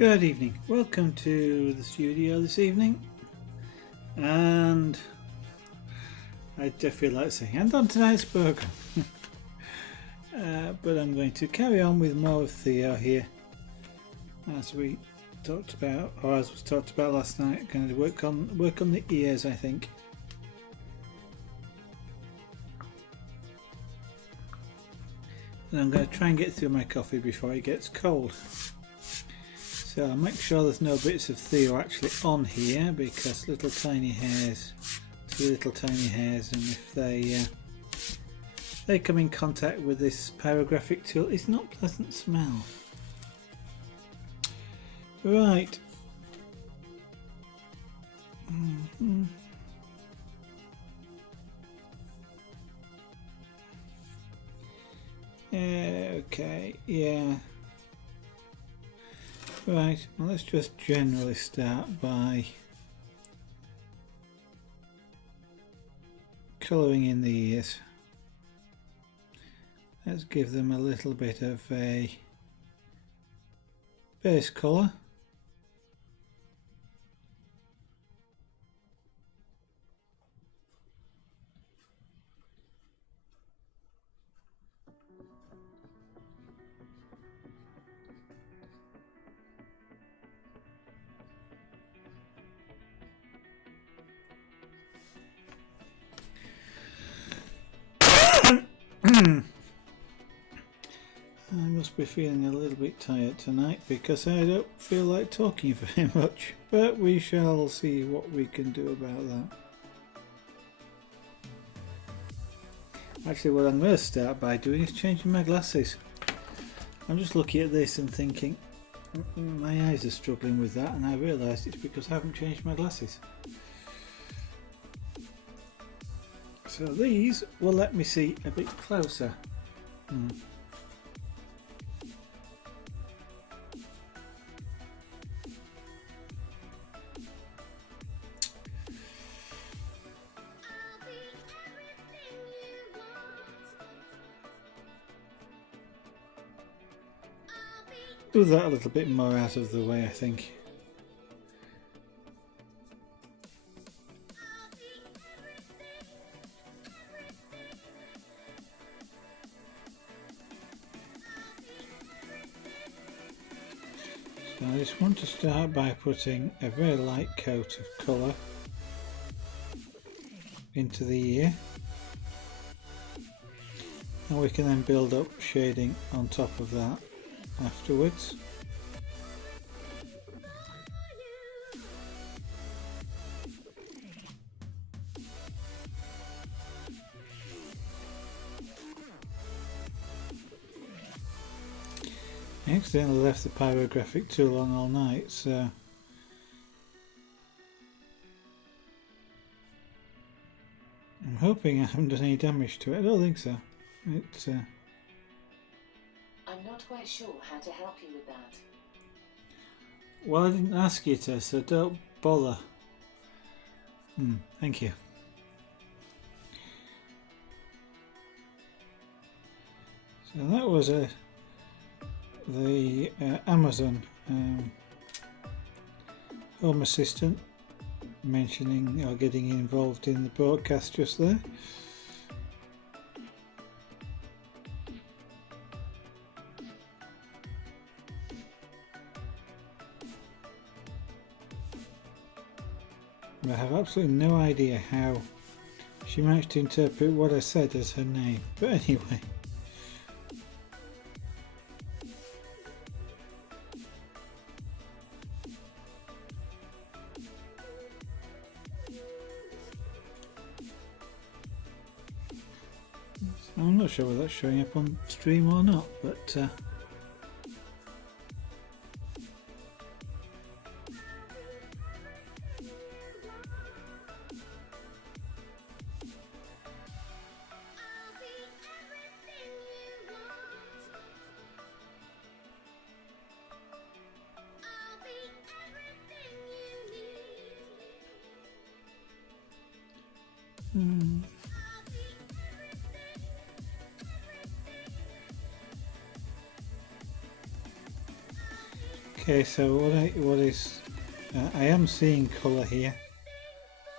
Good evening. Welcome to the studio this evening, and I do feel like saying, and on tonight's program, but I'm going to carry on with more of Theo here, as we talked about, or as was talked about last night. Going to work on the ears, I think. And I'm going to try and get through my coffee before it gets cold. So I'll make sure there's no bits of Theo actually on here, because two little tiny hairs, and if they come in contact with this pyrographic tool, it's not a pleasant smell. Right. Okay, yeah. Right, well, let's just generally start by colouring in the ears. Let's give them a little bit of a base colour. I must be feeling a little bit tired tonight because I don't feel like talking very much, but we shall see what we can do about that. Actually, what I'm going to start by doing is changing my glasses. I'm just looking at this and thinking, my eyes are struggling with that, and I realised it's because I haven't changed my glasses. So these will let me see a bit closer. Do that a little bit more out of the way, I think. So I just want to start by putting a very light coat of colour into the ear, and we can then build up shading on top of that afterwards. I accidentally left the pyrographic tool on all night, so I'm hoping I haven't done any damage to it. I don't think so. It's I'm not quite sure how to help you with that. well, I didn't ask you to, so don't bother. Thank you. So that was the Amazon Home Assistant mentioning or getting involved in the broadcast just there. I have absolutely no idea how she managed to interpret what I said as her name, but anyway. I'm not sure whether that's showing up on stream or not, but Okay, so I am seeing colour here.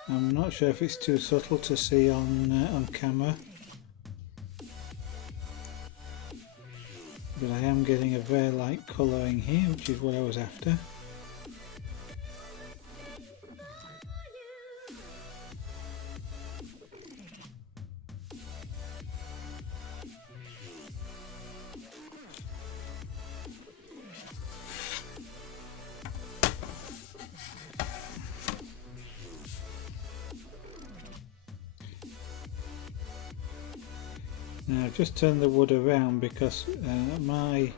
I'm not sure if it's too subtle to see on camera, but I am getting a very light colouring here, which is what I was after. Now I've just turned the wood around because my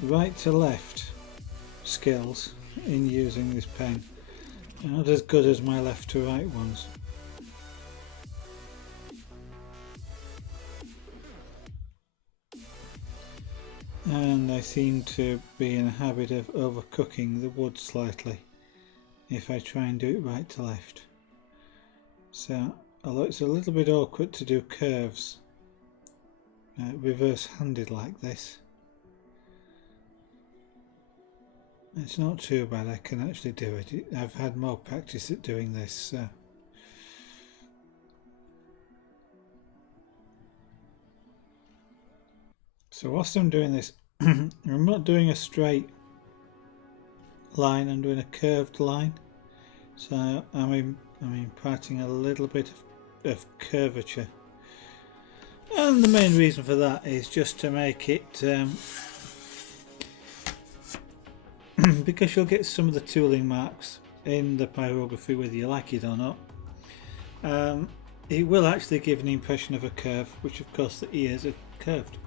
right to left skills in using this pen are not as good as my left to right ones. And I seem to be in a habit of overcooking the wood slightly if I try and do it right to left. So although it's a little bit awkward to do curves reverse handed like this, it's not too bad. I can actually do it. I've had more practice at doing this. So whilst I'm doing this, I'm not doing a straight line, I'm doing a curved line. So I'm imparting a little bit of curvature, and the main reason for that is just to make it because you'll get some of the tooling marks in the pyrography whether you like it or not. It will actually give an impression of a curve, which of course the ears are curved.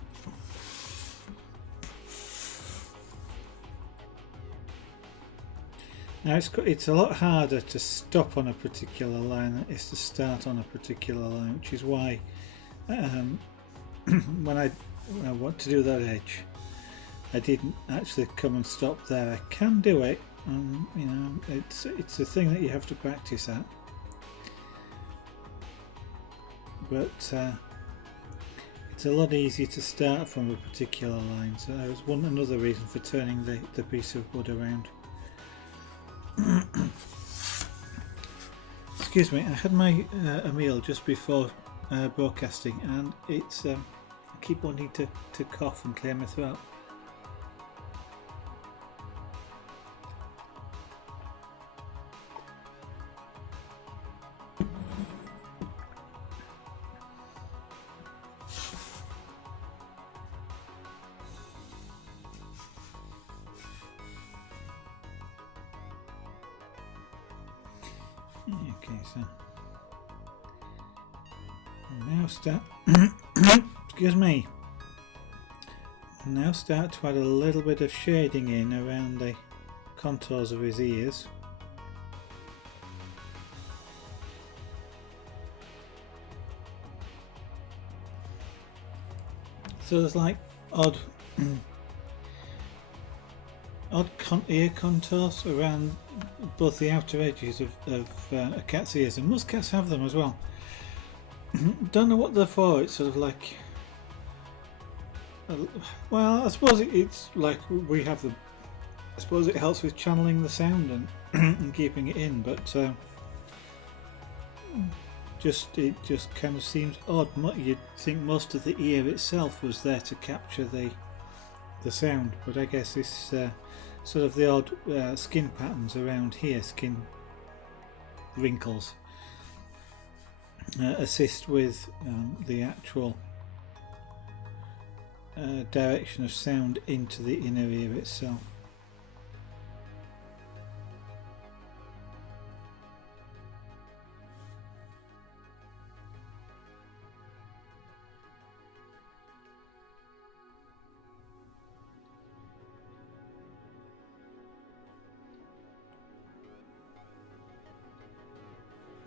Now it's a lot harder to stop on a particular line than it is to start on a particular line, which is why when I want to do that edge, I didn't actually come and stop there. I can do it, you know, it's a thing that you have to practice at, but it's a lot easier to start from a particular line. So that was another reason for turning the piece of wood around. Excuse me, I had my a meal just before broadcasting, and it's I keep wanting to cough and clear my throat. Okay, so I'll now start excuse me, I'll now start to add a little bit of shading in around the contours of his ears. So there's like odd ear contours around both the outer edges of a cat's ears, and most cats have them as well. Don't know what they're for. It's sort of like, well, I suppose it's like we have them. I suppose it helps with channeling the sound and, and keeping it in, but it just kind of seems odd. You'd think most of the ear itself was there to capture the sound, but I guess it's sort of the odd skin patterns around here, skin wrinkles, assist with the actual direction of sound into the inner ear itself.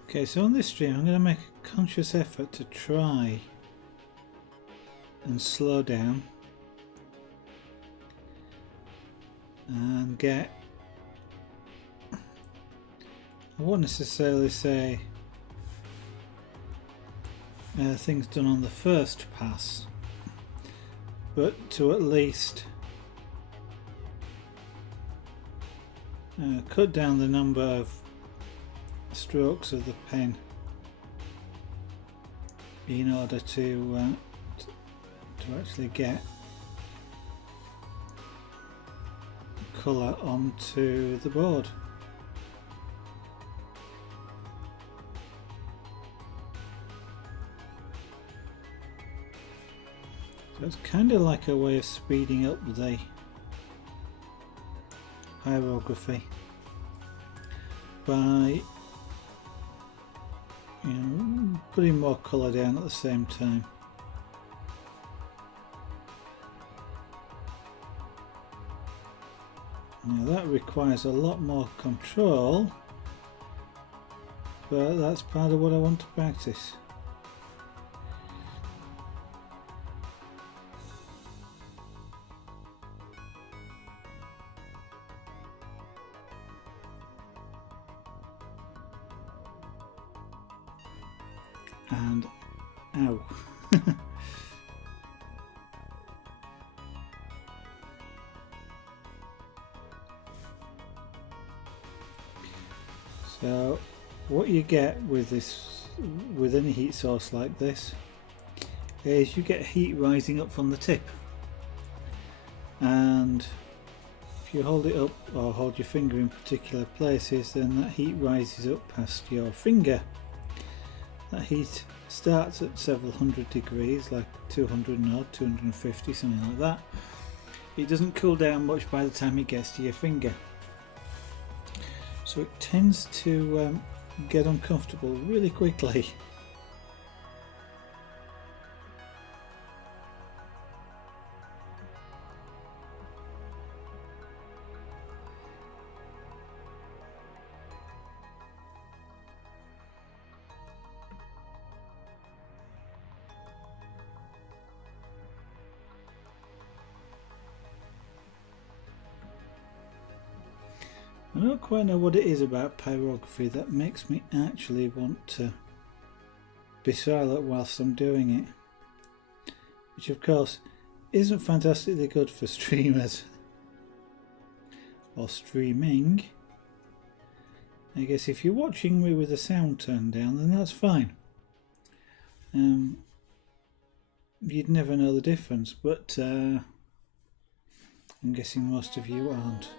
Okay, so on this stream I'm going to make a conscious effort to try and slow down and get, I won't necessarily say things done on the first pass, but to at least cut down the number of strokes of the pen in order to actually get colour onto the board. So it's kind of like a way of speeding up the pyrography by putting more colour down at the same time. Now that requires a lot more control, but that's part of what I want to practice. And ow. So what you get with any heat source like this is you get heat rising up from the tip, and if you hold it up or hold your finger in particular places, then that heat rises up past your finger. That heat starts at several hundred degrees, like 200 and odd, 250, something like that. It doesn't cool down much by the time it gets to your finger. So it tends to get uncomfortable really quickly. I don't quite know what it is about pyrography that makes me actually want to be silent whilst I'm doing it, which of course isn't fantastically good for streamers or streaming. I guess if you're watching me with the sound turned down, then that's fine. You'd never know the difference, but I'm guessing most of you aren't.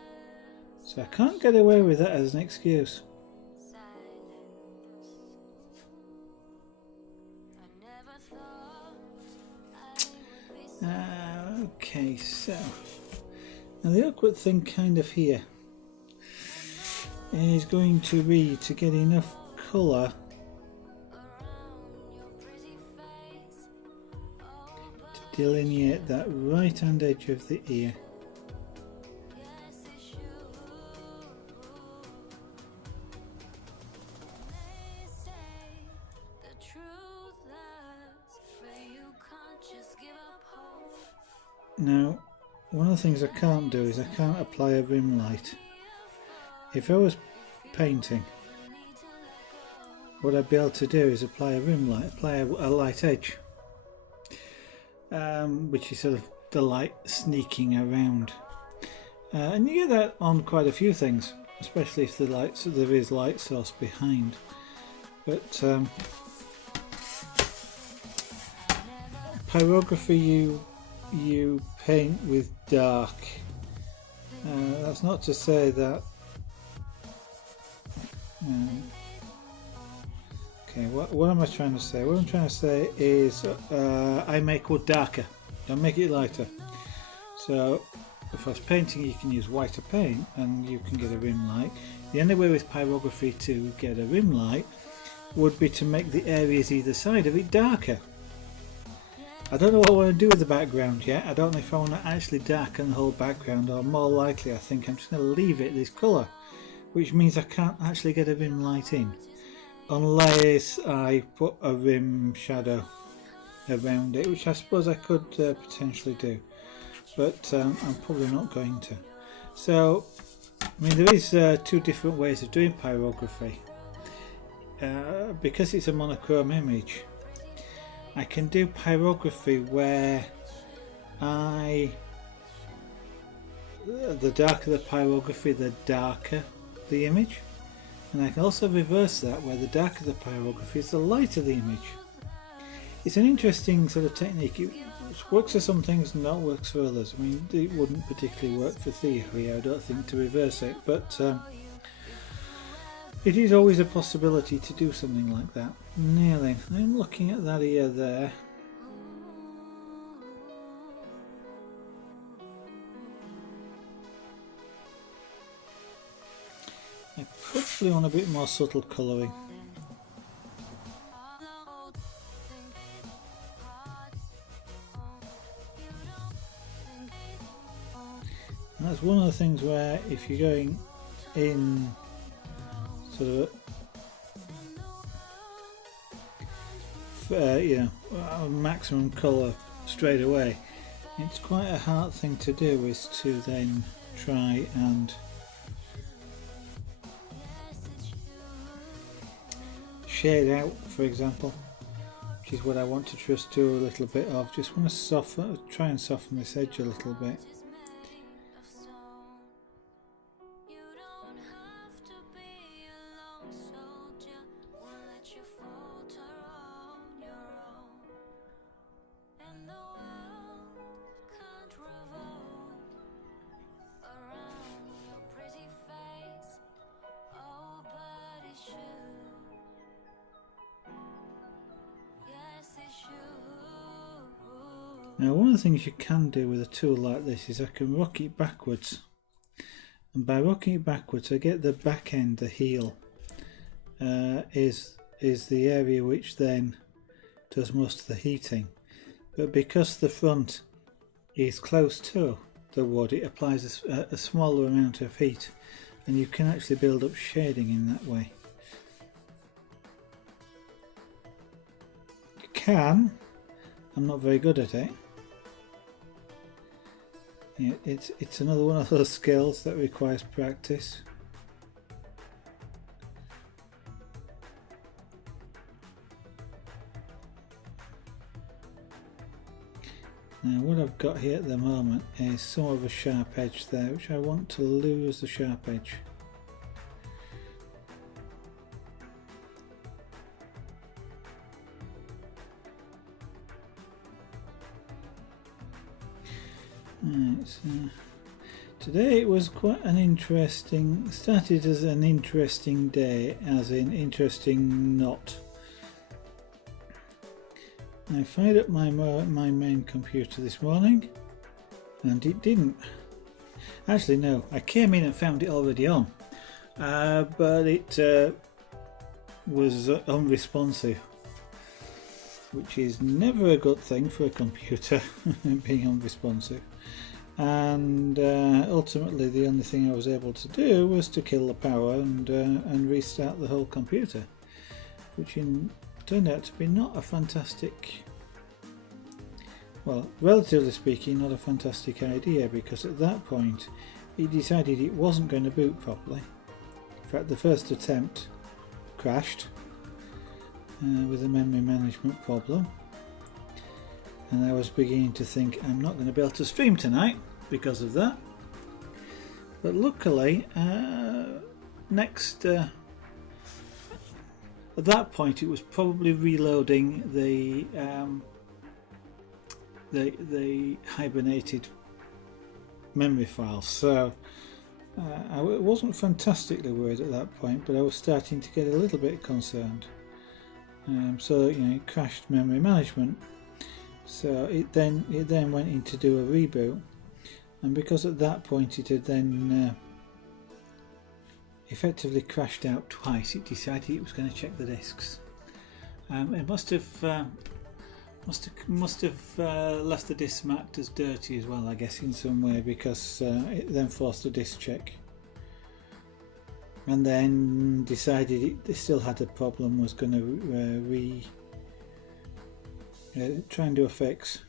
So I can't get away with that as an excuse. Okay, so now the awkward thing kind of here is going to be to get enough colour to delineate that right hand edge of the ear. Now, one of the things I can't do is I can't apply a rim light. If I was painting, what I'd be able to do is apply a rim light, apply a light edge, which is sort of the light sneaking around. And you get that on quite a few things, especially if there is light source behind. But pyrography, you paint with dark. That's not to say that okay, what am I trying to say? What I'm trying to say is I make wood darker, don't make it lighter. So if I was painting, you can use whiter paint and you can get a rim light. The only way with pyrography to get a rim light would be to make the areas either side of it darker. I don't know what I want to do with the background yet. I don't know if I want to actually darken the whole background, or more likely I think I'm just going to leave it this colour, which means I can't actually get a rim light in unless I put a rim shadow around it, which I suppose I could potentially do, but I'm probably not going to. So I mean, there is two different ways of doing pyrography. Because it's a monochrome image, I can do pyrography where the darker the pyrography, the darker the image, and I can also reverse that where the darker the pyrography is, the lighter the image. It's an interesting sort of technique. It works for some things and not works for others. I mean, it wouldn't particularly work for Theo here, I don't think, to reverse it, but it is always a possibility to do something like that. Now then, I'm looking at that ear there. I probably want a bit more subtle colouring. And that's one of the things where if you're going in sort of a maximum colour straight away, it's quite a hard thing to do, is to then try and shade out, for example, which is what I want to just do a little bit of. Just want to try and soften this edge a little bit. Now, one of the things you can do with a tool like this is I can rock it backwards, and by rocking it backwards I get the back end, the heel, is the area which then does most of the heating, but because the front is close to the wood, it applies a smaller amount of heat, and you can actually build up shading in that way. You can. I'm not very good at it. Yeah, it's another one of those skills that requires practice. Now what I've got here at the moment is some of a sharp edge there, which I want to lose the sharp edge. Right, so today it was quite an interesting, started as an interesting day, as in interesting not. I fired up my main computer this morning and it didn't. Actually no, I came in and found it already on, but it was unresponsive, which is never a good thing for a computer, being unresponsive. And ultimately the only thing I was able to do was to kill the power and restart the whole computer, which turned out to be not a fantastic, well, relatively speaking, not a fantastic idea, because at that point it decided it wasn't going to boot properly. In fact, the first attempt crashed with a memory management problem, and I was beginning to think I'm not going to be able to stream tonight because of that. But luckily, at that point it was probably reloading the hibernated memory files, so I wasn't fantastically worried at that point, but I was starting to get a little bit concerned. So it crashed memory management, so it then went in to do a reboot, and because at that point it had then effectively crashed out twice, it decided it was going to check the disks. It must have left the disk marked as dirty as well, I guess, in some way, because it then forced a disk check, and then decided it still had a problem, was going to try and do a fix.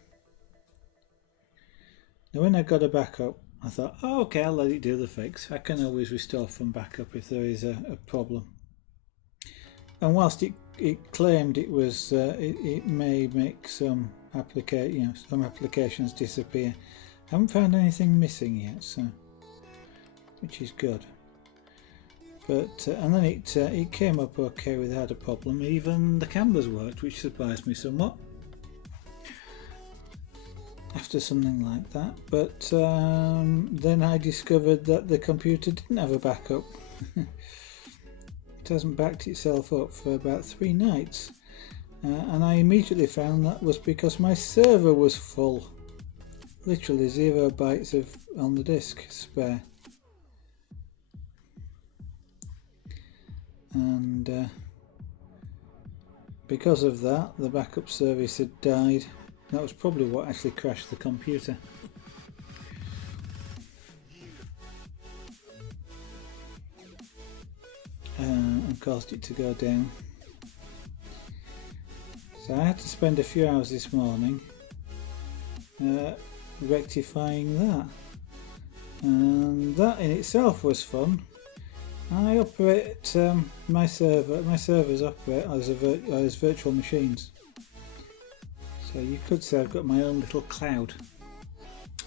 Now when I got a backup, I thought, oh, okay, I'll let it do the fix. I can always restore from backup if there is a problem. And whilst it claimed it was, it may make some applications disappear, I haven't found anything missing yet, so which is good. But and then it came up okay without a problem. Even the cameras worked, which surprised me somewhat after something like that. But then I discovered that the computer didn't have a backup. It hasn't backed itself up for about 3 nights, and I immediately found that was because my server was full. Literally 0 bytes on the disk spare. And because of that, the backup service had died. That was probably what actually crashed the computer. And caused it to go down. So I had to spend a few hours this morning rectifying that, and that in itself was fun. I operate my servers operate as virtual machines, so you could say I've got my own little cloud,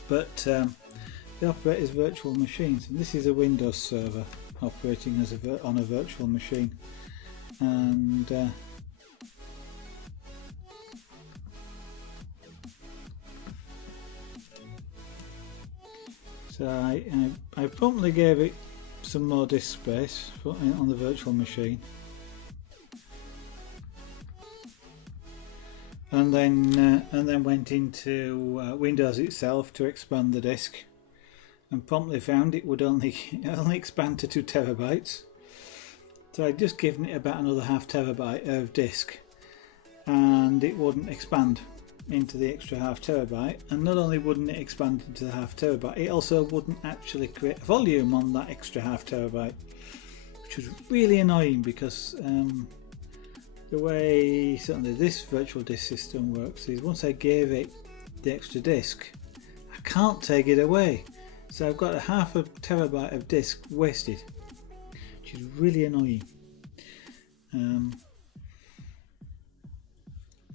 but they operate as virtual machines. And this is a Windows server operating as on a virtual machine, and so I promptly gave it some more disk space on the virtual machine, and then went into Windows itself to expand the disk, and promptly found it would only expand to 2 terabytes. So I'd just given it about another ½ terabyte of disk, and it wouldn't expand into the extra ½ terabyte. And not only wouldn't it expand into the ½ terabyte, it also wouldn't actually create volume on that extra ½ terabyte, which was really annoying, because the way certainly this virtual disk system works is once I gave it the extra disk, I can't take it away. So I've got a ½ terabyte of disk wasted, which is really annoying.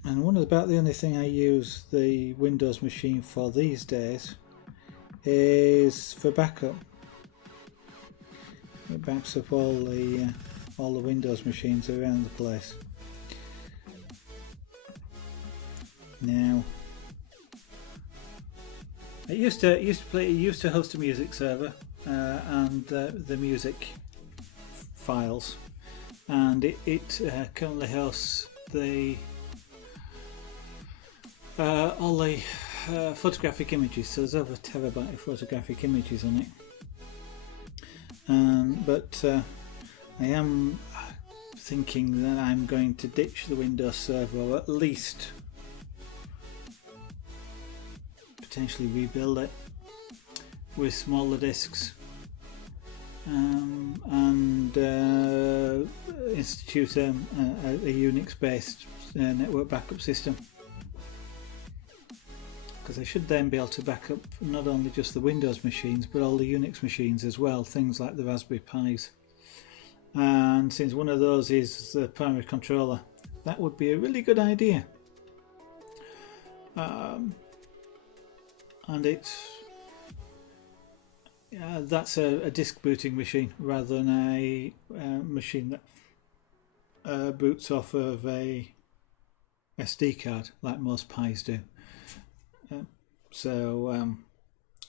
And about the only thing I use the Windows machine for these days is for backup. It backs up all the Windows machines around the place. Now, it used to host a music server and the music files, and it currently hosts all the photographic images. So there's over 1 terabyte of photographic images on it. But I am thinking that I'm going to ditch the Windows server, or at least potentially rebuild it with smaller disks, and institute a Unix-based network backup system, because I should then be able to back up not only just the Windows machines but all the Unix machines as well, things like the Raspberry Pis. And since one of those is the primary controller, that would be a really good idea. And that's a disk booting machine rather than a machine that boots off of a SD card like most Pis do. So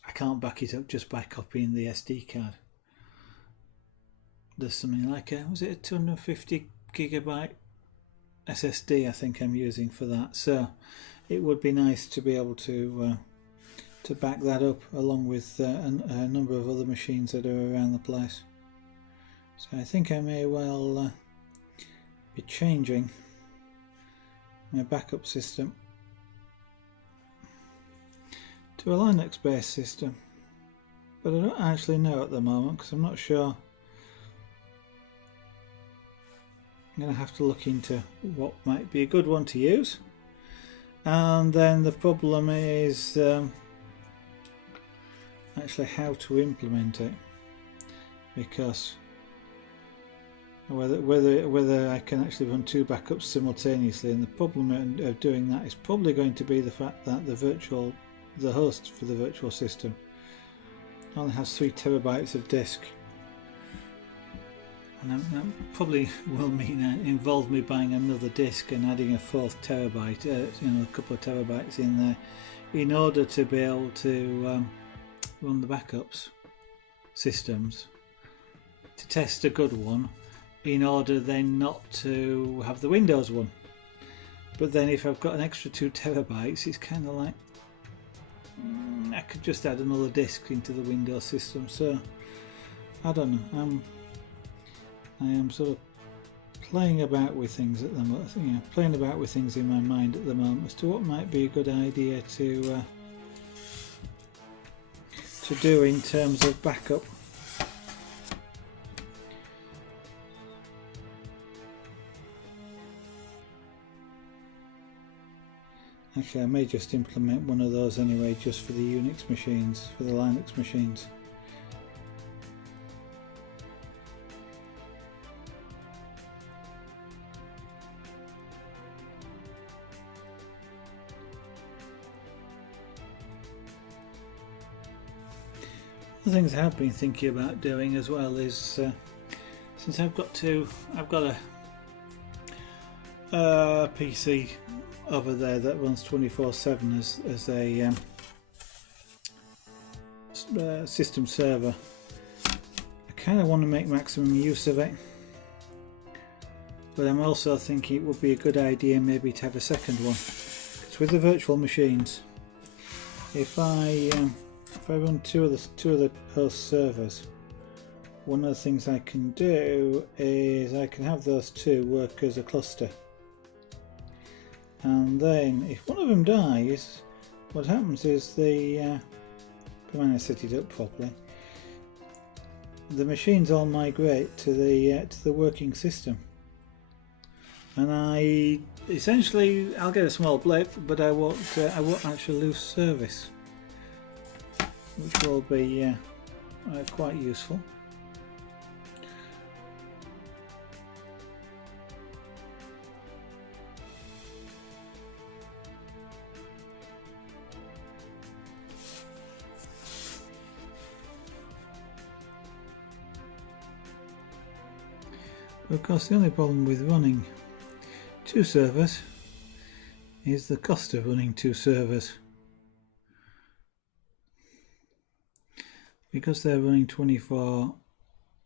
I can't back it up just by copying the SD card. There's something like was it a 250 gigabyte SSD I think I'm using for that, so it would be nice to be able to back that up along with a number of other machines that are around the place. So I think I may well be changing my backup system to a Linux based system, but I don't actually know at the moment because I'm not sure. I'm going to have to look into what might be a good one to use, and then the problem is actually how to implement it, because whether I can actually run 2 backups simultaneously, and the problem of doing that is probably going to be the fact that the host for the virtual system only has 3 terabytes of disk, and that probably will mean involve me buying another disk and adding a 4th terabyte, a couple of terabytes in there, in order to be able to run the backups systems, to test a good one, in order then not to have the Windows one. But then if I've got an extra 2 terabytes, it's kind of like I could just add another disk into the Windows system. So I don't know. I am sort of playing about with things at the moment. Playing about with things in my mind at the moment as to what might be a good idea to do in terms of backup. Actually, I may just implement one of those anyway, just for the Unix machines, for the Linux machines. The things I have been thinking about doing as well is, since I've got a PC over there that runs 24/7 as a system server, I kind of want to make maximum use of it, but I'm also thinking it would be a good idea maybe to have a second one, because with the virtual machines, if I run two of the host servers, one of the things I can do is I can have those two work as a cluster, and then if one of them dies, what happens is when I set it up properly, the machines all migrate to the working system, and I'll get a small blip, but I won't actually lose service, which will be quite useful. But of course, the only problem with running 2 servers is the cost of running 2 servers. Because they're running 24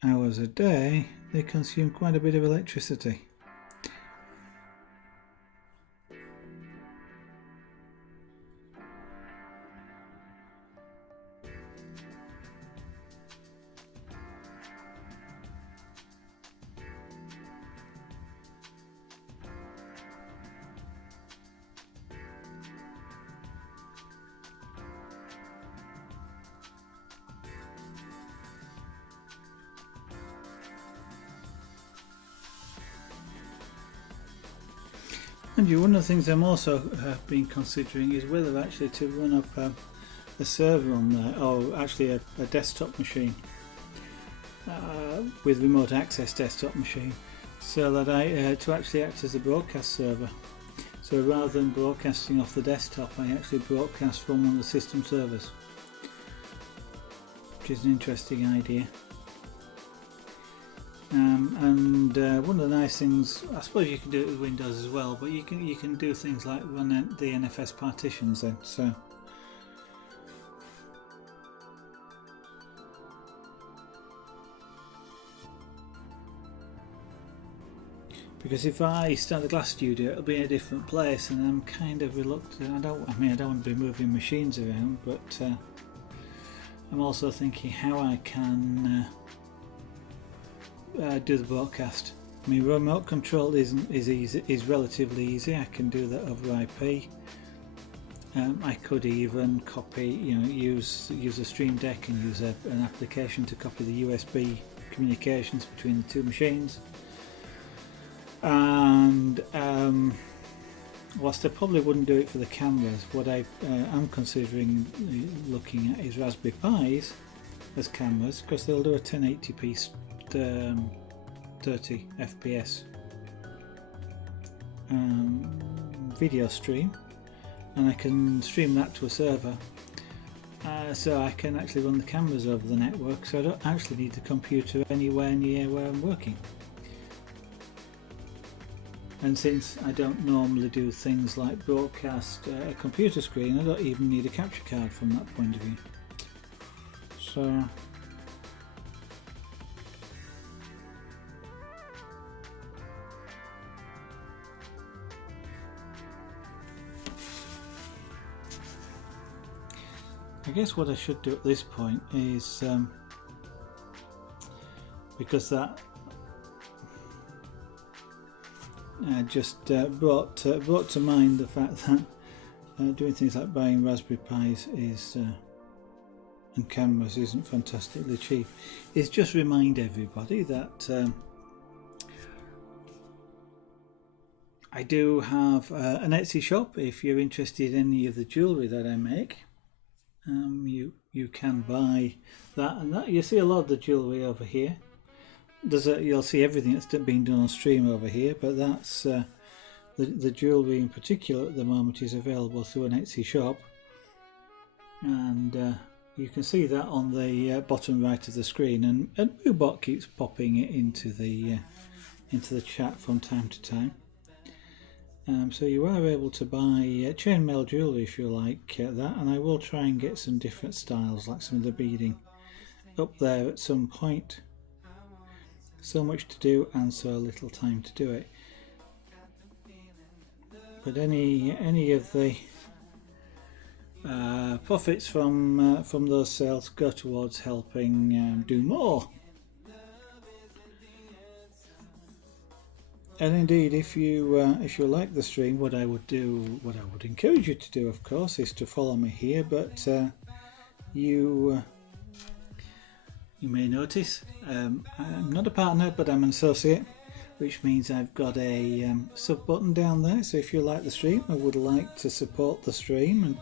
hours a day, they consume quite a bit of electricity. And one of the things I'm also been considering is whether actually to run up a server on there, or actually a desktop machine with remote access desktop machine, so that to actually act as a broadcast server. So rather than broadcasting off the desktop, I actually broadcast from one of the system servers, which is an interesting idea. And one of the nice things, I suppose you can do it with Windows as well, but you can do things like run the NFS partitions then. So because if I start the Glass Studio, it'll be in a different place, and I'm kind of reluctant. I don't want to be moving machines around, but I'm also thinking how I can do the broadcast. I mean, remote control is relatively easy. I can do that over IP. I could even copy, use a Stream Deck and use an application to copy the USB communications between the 2 machines. And whilst I probably wouldn't do it for the cameras, what I am considering looking at is Raspberry Pis as cameras, because they'll do a 1080p 30 FPS video stream, and I can stream that to a server, so I can actually run the cameras over the network, so I don't actually need the computer anywhere near where I'm working. And since I don't normally do things like broadcast a computer screen, I don't even need a capture card from that point of view. So I guess what I should do at this point is, because that just brought to mind the fact that doing things like buying Raspberry Pis is and cameras isn't fantastically cheap, is just remind everybody that I do have an Etsy shop. If you're interested in any of the jewellery that I make, you can buy that, and that you see a lot of the jewellery over here. You'll see everything that's been done on stream over here, but that's the jewellery in particular at the moment is available through an Etsy shop, and you can see that on the bottom right of the screen, and Moobot keeps popping it into the chat from time to time. So you are able to buy chainmail jewellery if you like that, and I will try and get some different styles like some of the beading up there at some point. So much to do and so little time to do it. But any of the profits from those sales go towards helping do more. And indeed, if you like the stream, what I would encourage you to do, of course, is to follow me here. But you may notice I'm not a partner, but I'm an associate, which means I've got a sub button down there. So if you like the stream, I would like to support the stream, and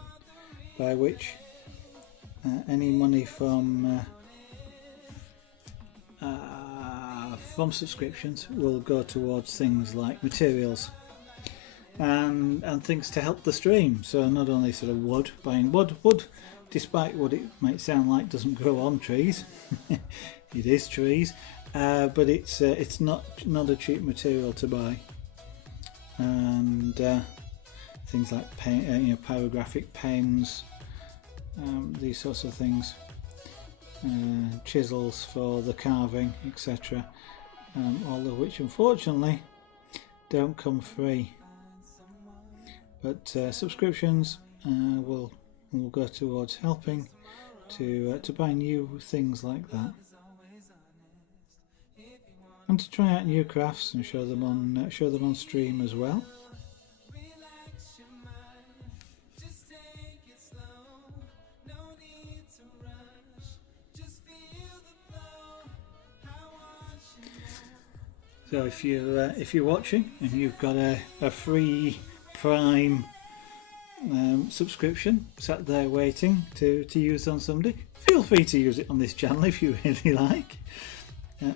by which any money from subscriptions will go towards things like materials and things to help the stream. So not only sort of buying wood, despite what it might sound like, doesn't grow on trees. It is trees, but it's not a cheap material to buy. And things like pyrographic pens, these sorts of things, chisels for the carving, etc. All of which unfortunately don't come free. But subscriptions will go towards helping to buy new things like that, and to try out new crafts and show them on stream as well. So if you're watching and you've got a free Prime subscription sat there waiting to use on somebody, feel free to use it on this channel if you really like.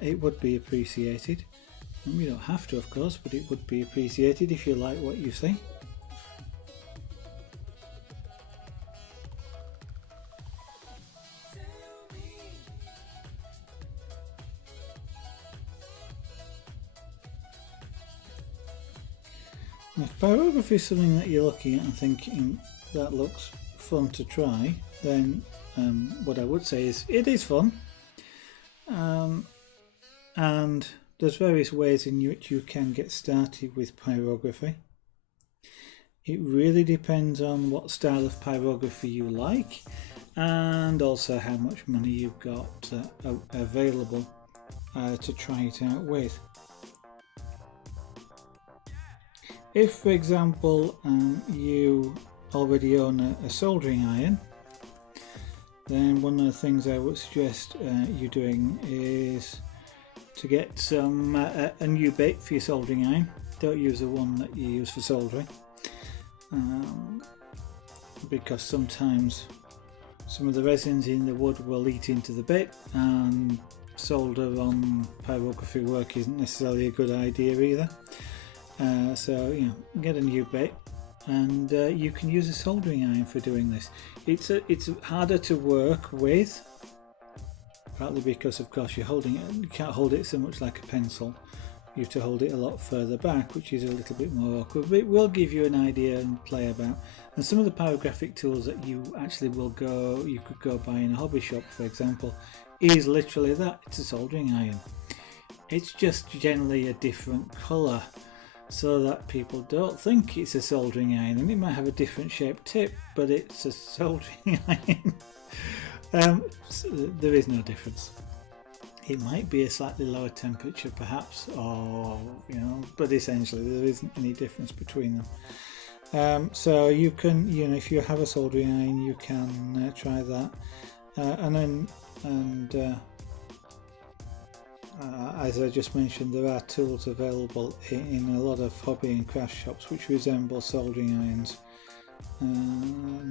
It would be appreciated. And you don't have to, of course, but it would be appreciated if you like what you see. If pyrography is something that you're looking at and thinking that looks fun to try, then what I would say is it is fun, and there's various ways in which you can get started with pyrography. It really depends on what style of pyrography you like, and also how much money you've got available to try it out with. If, for example, you already own a soldering iron, then one of the things I would suggest you doing is to get some a new bit for your soldering iron. Don't use the one that you use for soldering, because sometimes some of the resins in the wood will eat into the bit, and solder on pyrography work isn't necessarily a good idea either. So get a new bit, and you can use a soldering iron for doing this. It's harder to work with, partly because of course you're holding it, you can't hold it so much like a pencil. You have to hold it a lot further back, which is a little bit more awkward, but it will give you an idea and play about. And some of the pyrographic tools that you actually you could go buy in a hobby shop, for example, is literally that. It's a soldering iron. It's just generally a different colour so that people don't think it's a soldering iron, and it might have a different shaped tip, but it's a soldering iron. So there is no difference. It might be a slightly lower temperature perhaps, or but essentially there isn't any difference between them. So you can, if you have a soldering iron, you can try that, as I just mentioned, there are tools available in a lot of hobby and craft shops which resemble soldering irons.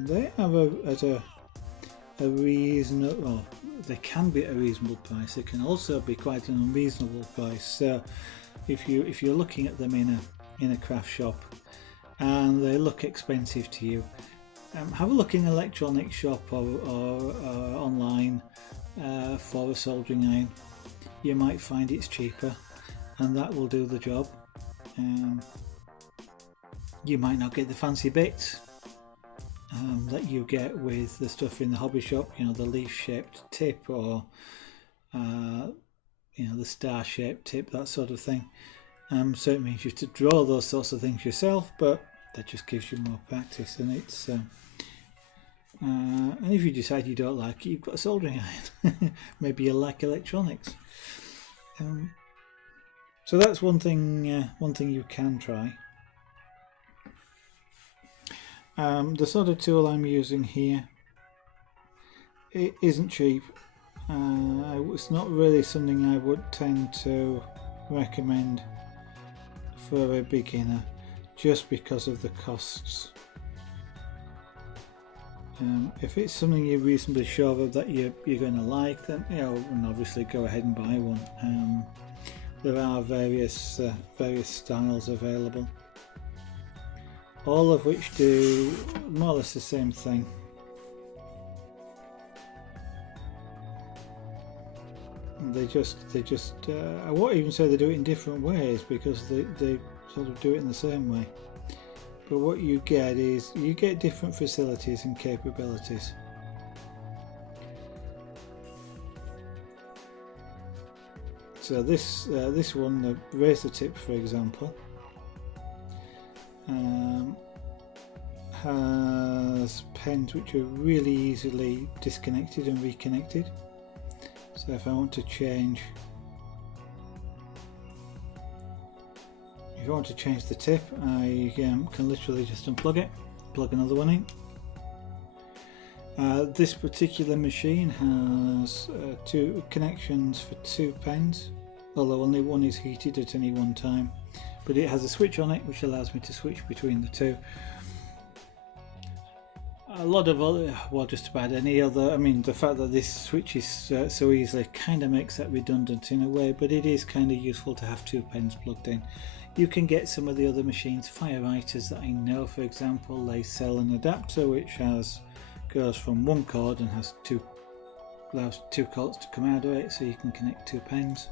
They have a reasonable, they can be at a reasonable price. They can also be quite an unreasonable price. So if you're looking at them in a craft shop and they look expensive to you, have a look in an electronics shop or online for a soldering iron. You might find it's cheaper, and that will do the job. You might not get the fancy bits that you get with the stuff in the hobby shop, the leaf-shaped tip or the star-shaped tip, that sort of thing. So it means you have to draw those sorts of things yourself, but that just gives you more practice, and it's and if you decide you don't like it, you've got a soldering iron. Maybe you like electronics. So that's one thing you can try. The sort of tool I'm using here, it isn't cheap. It's not really something I would tend to recommend for a beginner, just because of the costs. If it's something you're reasonably sure of that you're going to like, then and obviously go ahead and buy one. There are various styles available, all of which do more or less the same thing. They just I won't even say they do it in different ways, because they sort of do it in the same way. But what you get is you get different facilities and capabilities. So this one, the razor tip, for example, has pens which are really easily disconnected and reconnected. So if I want to change the tip, I can literally just unplug it, plug another one in. This particular machine has two connections for 2 pens, although only one is heated at any one time, but it has a switch on it which allows me to switch between the two. A lot of other, just about any other, the fact that this switches so easily kind of makes that redundant in a way, but it is kind of useful to have 2 pens plugged in. You can get some of the other machines, Firewriters that I know, for example, they sell an adapter which goes from one cord and allows 2 cords to come out of it, so you can connect 2 pens.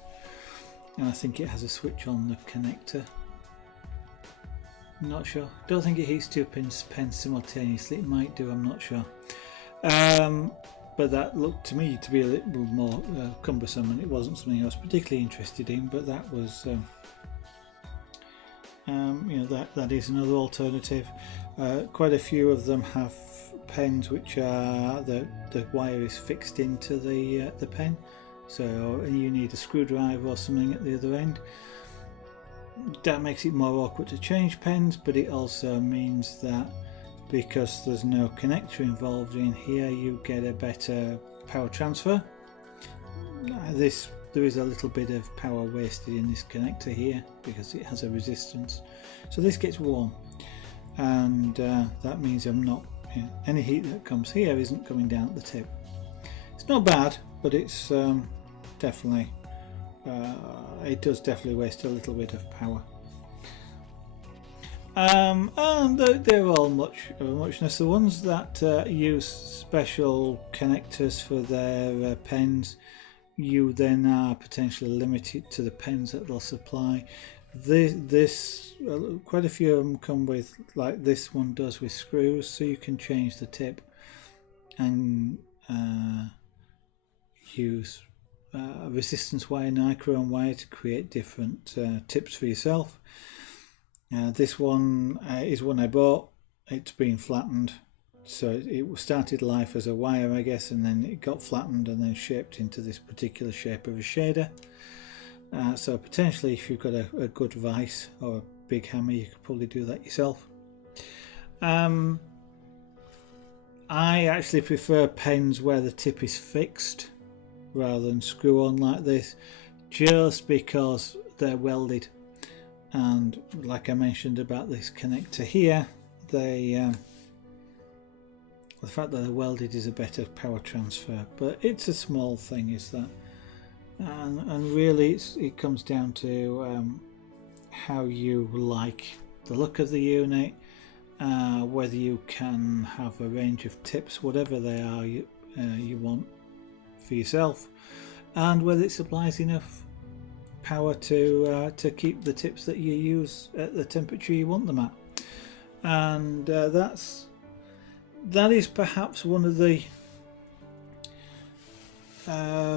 And I think it has a switch on the connector. I'm not sure. Don't think it heats 2 pens simultaneously. It might do, I'm not sure. But that looked to me to be a little more cumbersome, and it wasn't something I was particularly interested in, but that was that is another alternative. Quite a few of them have pens which are the wire is fixed into the pen, so you need a screwdriver or something at the other end. That makes it more awkward to change pens, but it also means that because there's no connector involved in here, you get a better power transfer. There is a little bit of power wasted in this connector here because it has a resistance, so this gets warm, and that means any heat that comes here isn't coming down at the tip. It's not bad, but it's definitely it does definitely waste a little bit of power. And they're all muchness. The ones that use special connectors for their pens, you then are potentially limited to the pens that they'll supply. Quite a few of them come with, like this one does, with screws, so you can change the tip and use resistance wire, nichrome wire to create different tips for yourself. This one is one I bought. It's been flattened, so it started life as a wire, I guess, and then it got flattened and then shaped into this particular shape of a shader. So potentially, if you've got a good vise or a big hammer, you could probably do that yourself. I actually prefer pens where the tip is fixed rather than screw on like this, just because they're welded. And like I mentioned about this connector here, the fact that they're welded is a better power transfer, but it's a small thing, is that, and really it comes down to how you like the look of the unit, whether you can have a range of tips, whatever they are, you want for yourself, and whether it supplies enough power to keep the tips that you use at the temperature you want them at. And that is perhaps one of the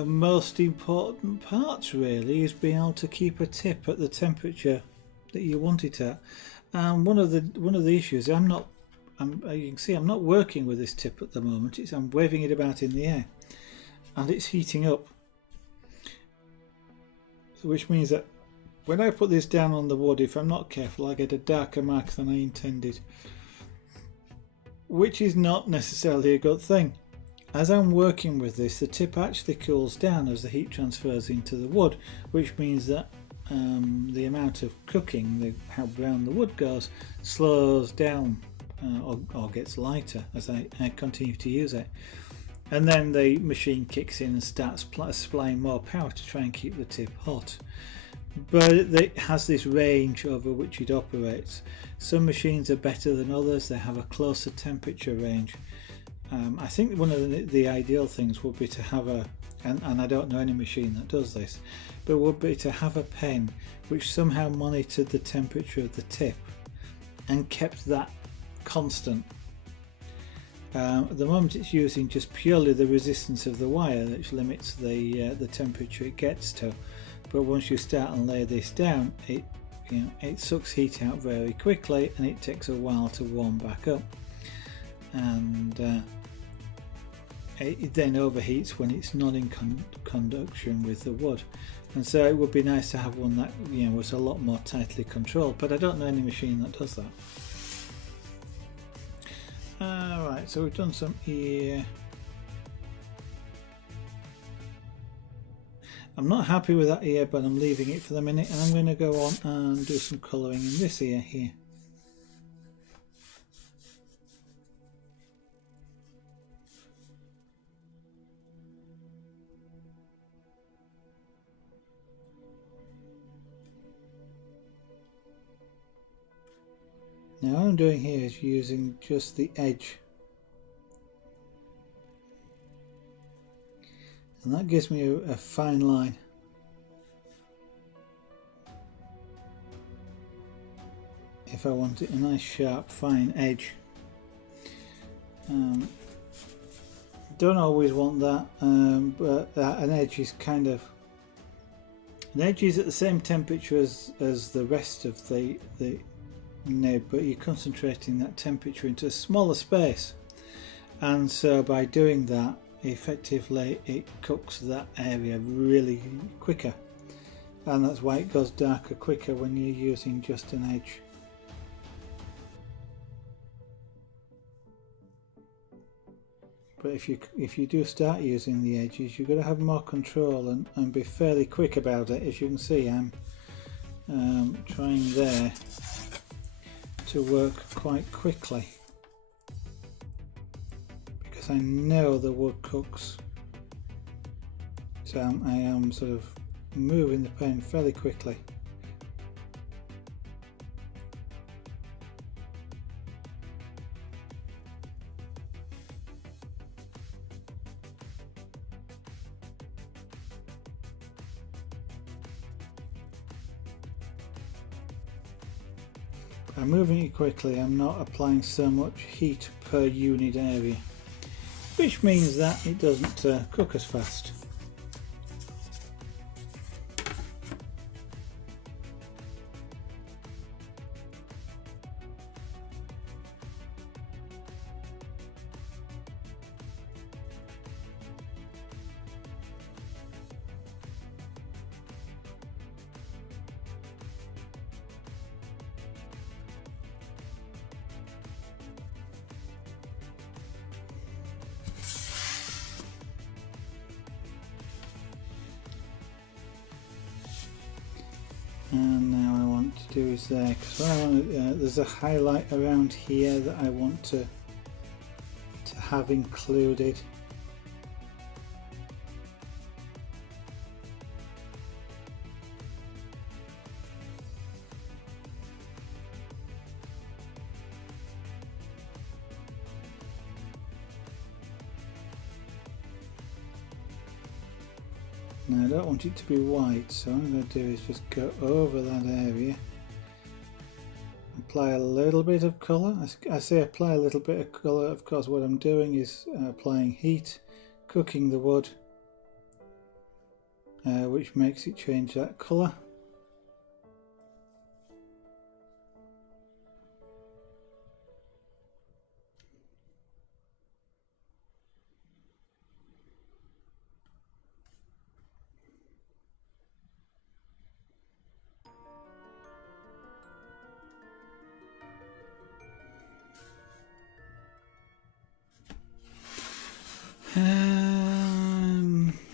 most important parts, really, is being able to keep a tip at the temperature that you want it at. And one of the issues, you can see I'm not working with this tip at the moment. I'm waving it about in the air, and it's heating up, which means that when I put this down on the wood, if I'm not careful, I get a darker mark than I intended, which is not necessarily a good thing. As I'm working with this, the tip actually cools down as the heat transfers into the wood, which means that the amount of cooking, how brown the wood goes, slows down or gets lighter as I continue to use it. And then the machine kicks in and starts supplying more power to try and keep the tip hot. But it has this range over which it operates. Some machines are better than others. They have a closer temperature range. I think one of the ideal things would be to have and I don't know any machine that does this, but would be to have a pen which somehow monitored the temperature of the tip and kept that constant. At the moment it's using just purely the resistance of the wire, which limits the temperature it gets to. But once you start and lay this down, it sucks heat out very quickly, and it takes a while to warm back up, and it then overheats when it's not in conduction with the wood. And so it would be nice to have one that was a lot more tightly controlled, but I don't know any machine that does that. Right, so we've done some here. I'm not happy with that ear, but I'm leaving it for the minute, and I'm going to go on and do some colouring in this ear here. Now what I'm doing here is using just the edge, and that gives me a fine line. If I want it a nice sharp fine edge. Don't always want that, but an edge is at the same temperature as the rest of the nib, but you're concentrating that temperature into a smaller space, and so by doing that, effectively it cooks that area really quicker, and that's why it goes darker quicker when you're using just an edge. But if you do start using the edges, you've got to have more control and be fairly quick about it. As you can see, I'm trying there to work quite quickly, because I know the wood cooks, so I am sort of moving the pen fairly quickly. by moving it quickly I'm not applying so much heat per unit area, which means that it doesn't cook as fast. And now I want to do is there, because what I want to, there's a highlight around here that I want to have included. Now I don't want it to be white, so what I'm going to do is just go over that area, apply a little bit of colour. I say apply a little bit of colour, of course what I'm doing is applying heat, cooking the wood, which makes it change that colour.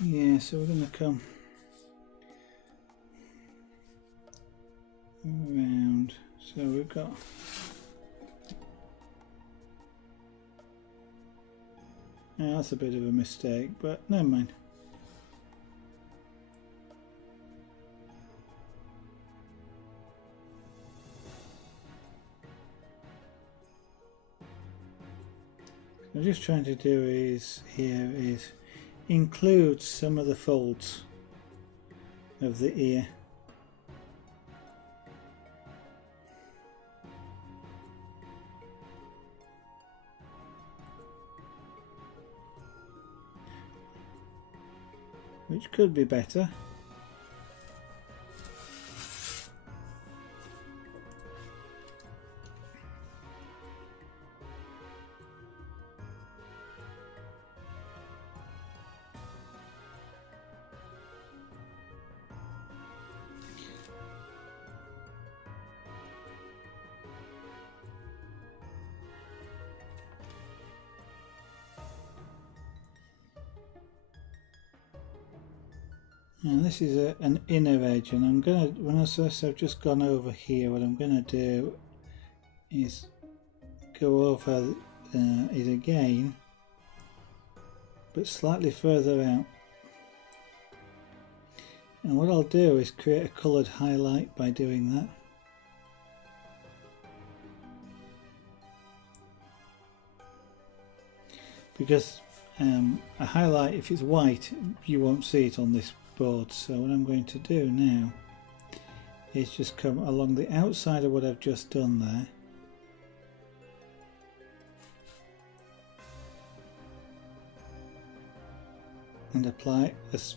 Yeah, so we're going to come around, so we've got that's a bit of a mistake, but never mind. What I'm just trying to do is include some of the folds of the ear. Which could be better. And this is an inner edge, and I'm gonna, when I've just gone over here, what I'm gonna do is go over it again, but slightly further out. And what I'll do is create a coloured highlight by doing that. Because a highlight, if it's white, you won't see it on this board. So what I'm going to do now is just come along the outside of what I've just done there, and apply this.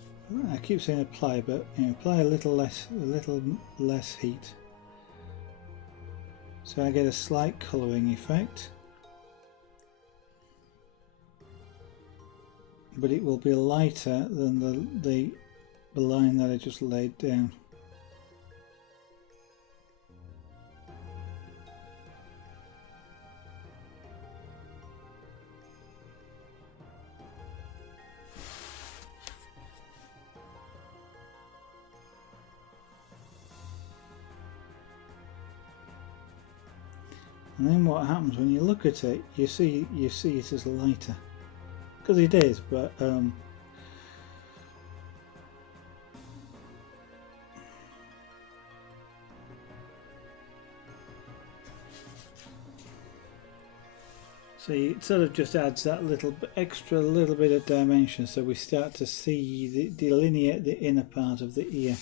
I keep saying apply, but apply a little less heat, so I get a slight colouring effect, but it will be lighter than the line that I just laid down. And then what happens when you look at it, you see it as lighter, because it is, but so it sort of just adds that little bit of dimension, so we start to see delineate the inner part of the ear.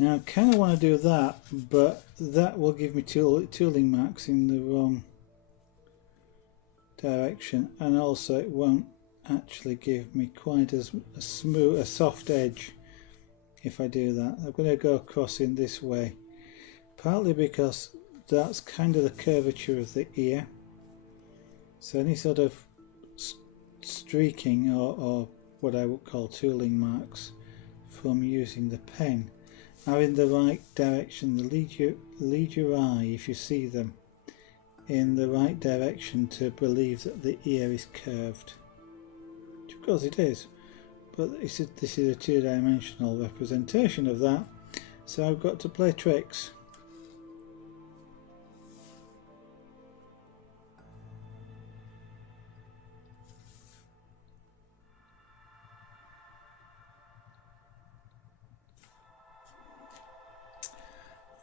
Now I kind of want to do that, but that will give me tooling marks in the wrong direction, and also it won't actually give me quite as a soft edge if I do that. I'm going to go across in this way, partly because that's kind of the curvature of the ear, so any sort of streaking or what I would call tooling marks from using the pen are in the right direction. Lead your eye, if you see them, in the right direction to believe that the ear is curved, which of course it is, but this is a two-dimensional representation of that, so I've got to play tricks.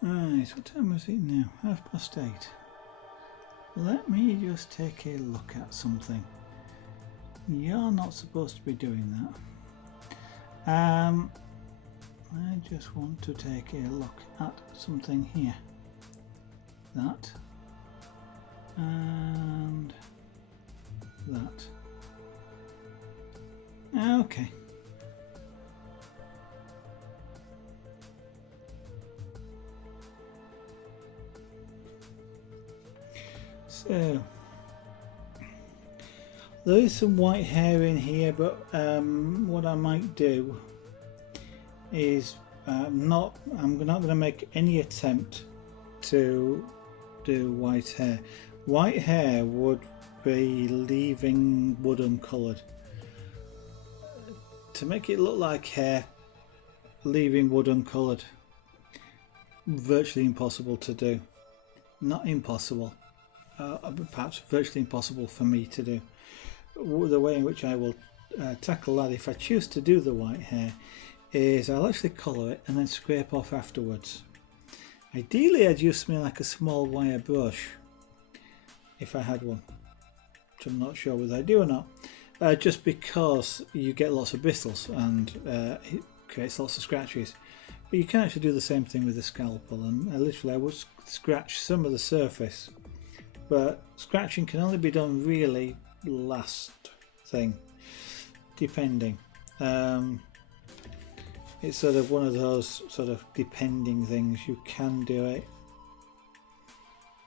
Right, what time is it now? 8:30. Let me just take a look at something. You're not supposed to be doing that. I just want to take a look at something here. That. And that. Okay. So there is some white hair in here, but what I might do is I'm not going to make any attempt to do white hair. White hair would be leaving wood uncoloured. To make it look like hair, leaving wood uncoloured, virtually impossible to do. Not impossible. Perhaps virtually impossible for me to do. The way in which I will tackle that, if I choose to do the white hair, is I'll actually colour it and then scrape off afterwards. Ideally I'd use something like a small wire brush if I had one, which I'm not sure whether I do or not, just because you get lots of bristles and it creates lots of scratches. But you can actually do the same thing with a scalpel, and literally I would scratch some of the surface. But scratching can only be done really last thing, depending. It's sort of one of those sort of depending things. You can do it,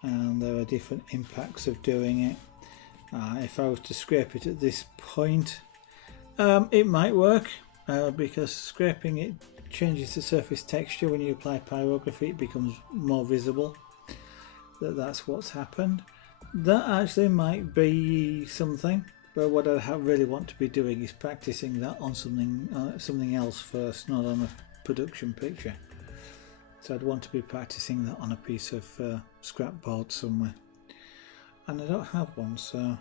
and there are different impacts of doing it. If I was to scrape it at this point, it might work, because scraping it changes the surface texture. When you apply pyrography, it becomes more visible. That's what's happened. That actually might be something, but what I really want to be doing is practicing that on something else first, not on a production picture. So I'd want to be practicing that on a piece of scrap board somewhere, and I don't have one, so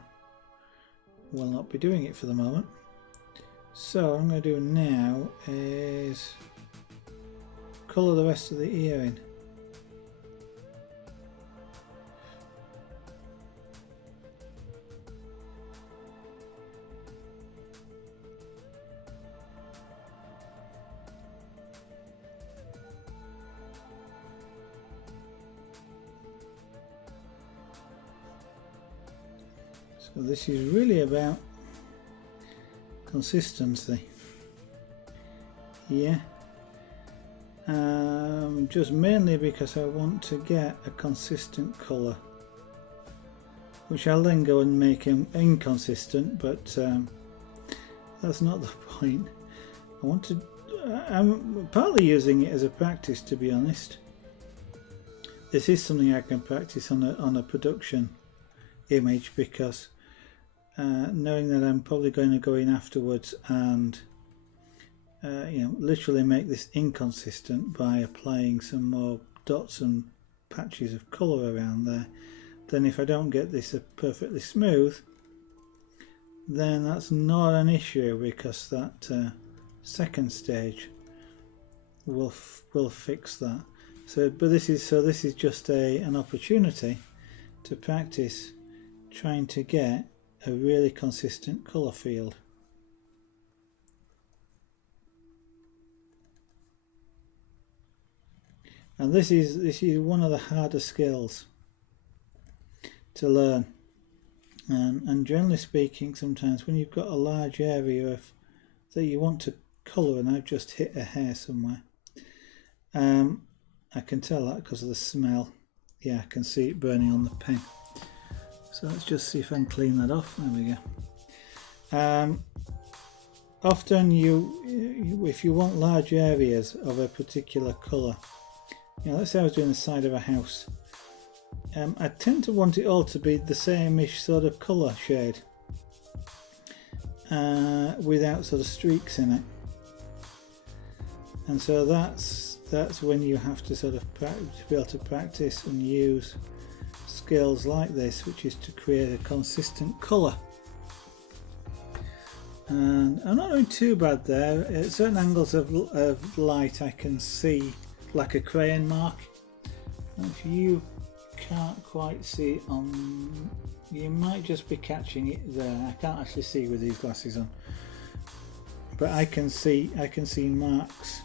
will not be doing it for the moment. So what I'm going to do now is colour the rest of the ear in. So this is really about consistency here, just mainly because I want to get a consistent colour, which I'll then go and make inconsistent, but that's not the point. I'm partly using it as a practice, to be honest. This is something I can practice on a production image, because knowing that I'm probably going to go in afterwards and literally make this inconsistent by applying some more dots and patches of colour around there, then if I don't get this perfectly smooth, then that's not an issue, because that second stage will fix that. But this is just an opportunity to practice trying to get a really consistent colour field. And this is one of the harder skills to learn. And generally speaking, sometimes when you've got a large area that you want to colour, and I've just hit a hair somewhere, I can tell that because of the smell. Yeah, I can see it burning on the pen. So let's just see if I can clean that off. There we go. Often if you want large areas of a particular colour, let's say I was doing the side of a house, I tend to want it all to be the same-ish sort of colour shade, without sort of streaks in it. And so that's when you have to sort of be able to practice and use skills like this, which is to create a consistent colour. And I'm not doing too bad there. At certain angles of light I can see like a crayon mark. If you can't quite see it you might just be catching it there. I can't actually see with these glasses on, but I can see marks,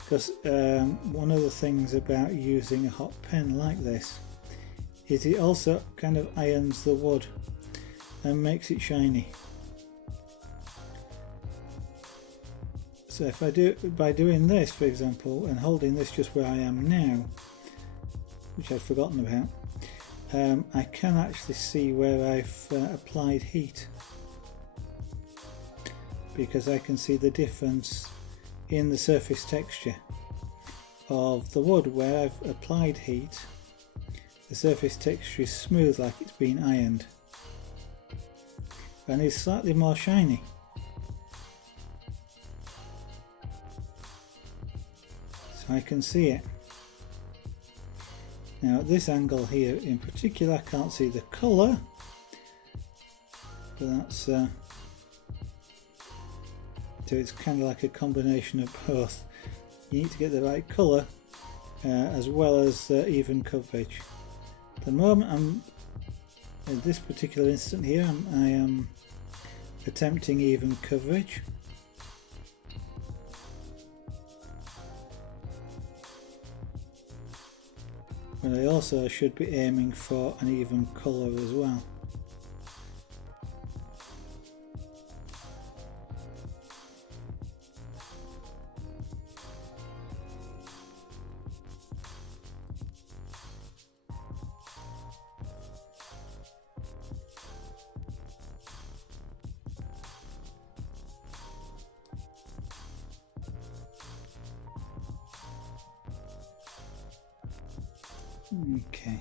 because one of the things about using a hot pen like this is it also kind of irons the wood and makes it shiny. So if I do, by doing this for example, and holding this just where I am now, which I'd forgotten about, I can actually see where I've applied heat, because I can see the difference in the surface texture of the wood. Where I've applied heat, the surface texture is smooth, like it's been ironed, and is slightly more shiny. So I can see it. Now at this angle here in particular I can't see the colour, but that's so it's kind of like a combination of both. You need to get the right colour as well as even coverage. At the moment I'm, in this particular instant here, I am attempting even coverage. But I also should be aiming for an even colour as well. Okay,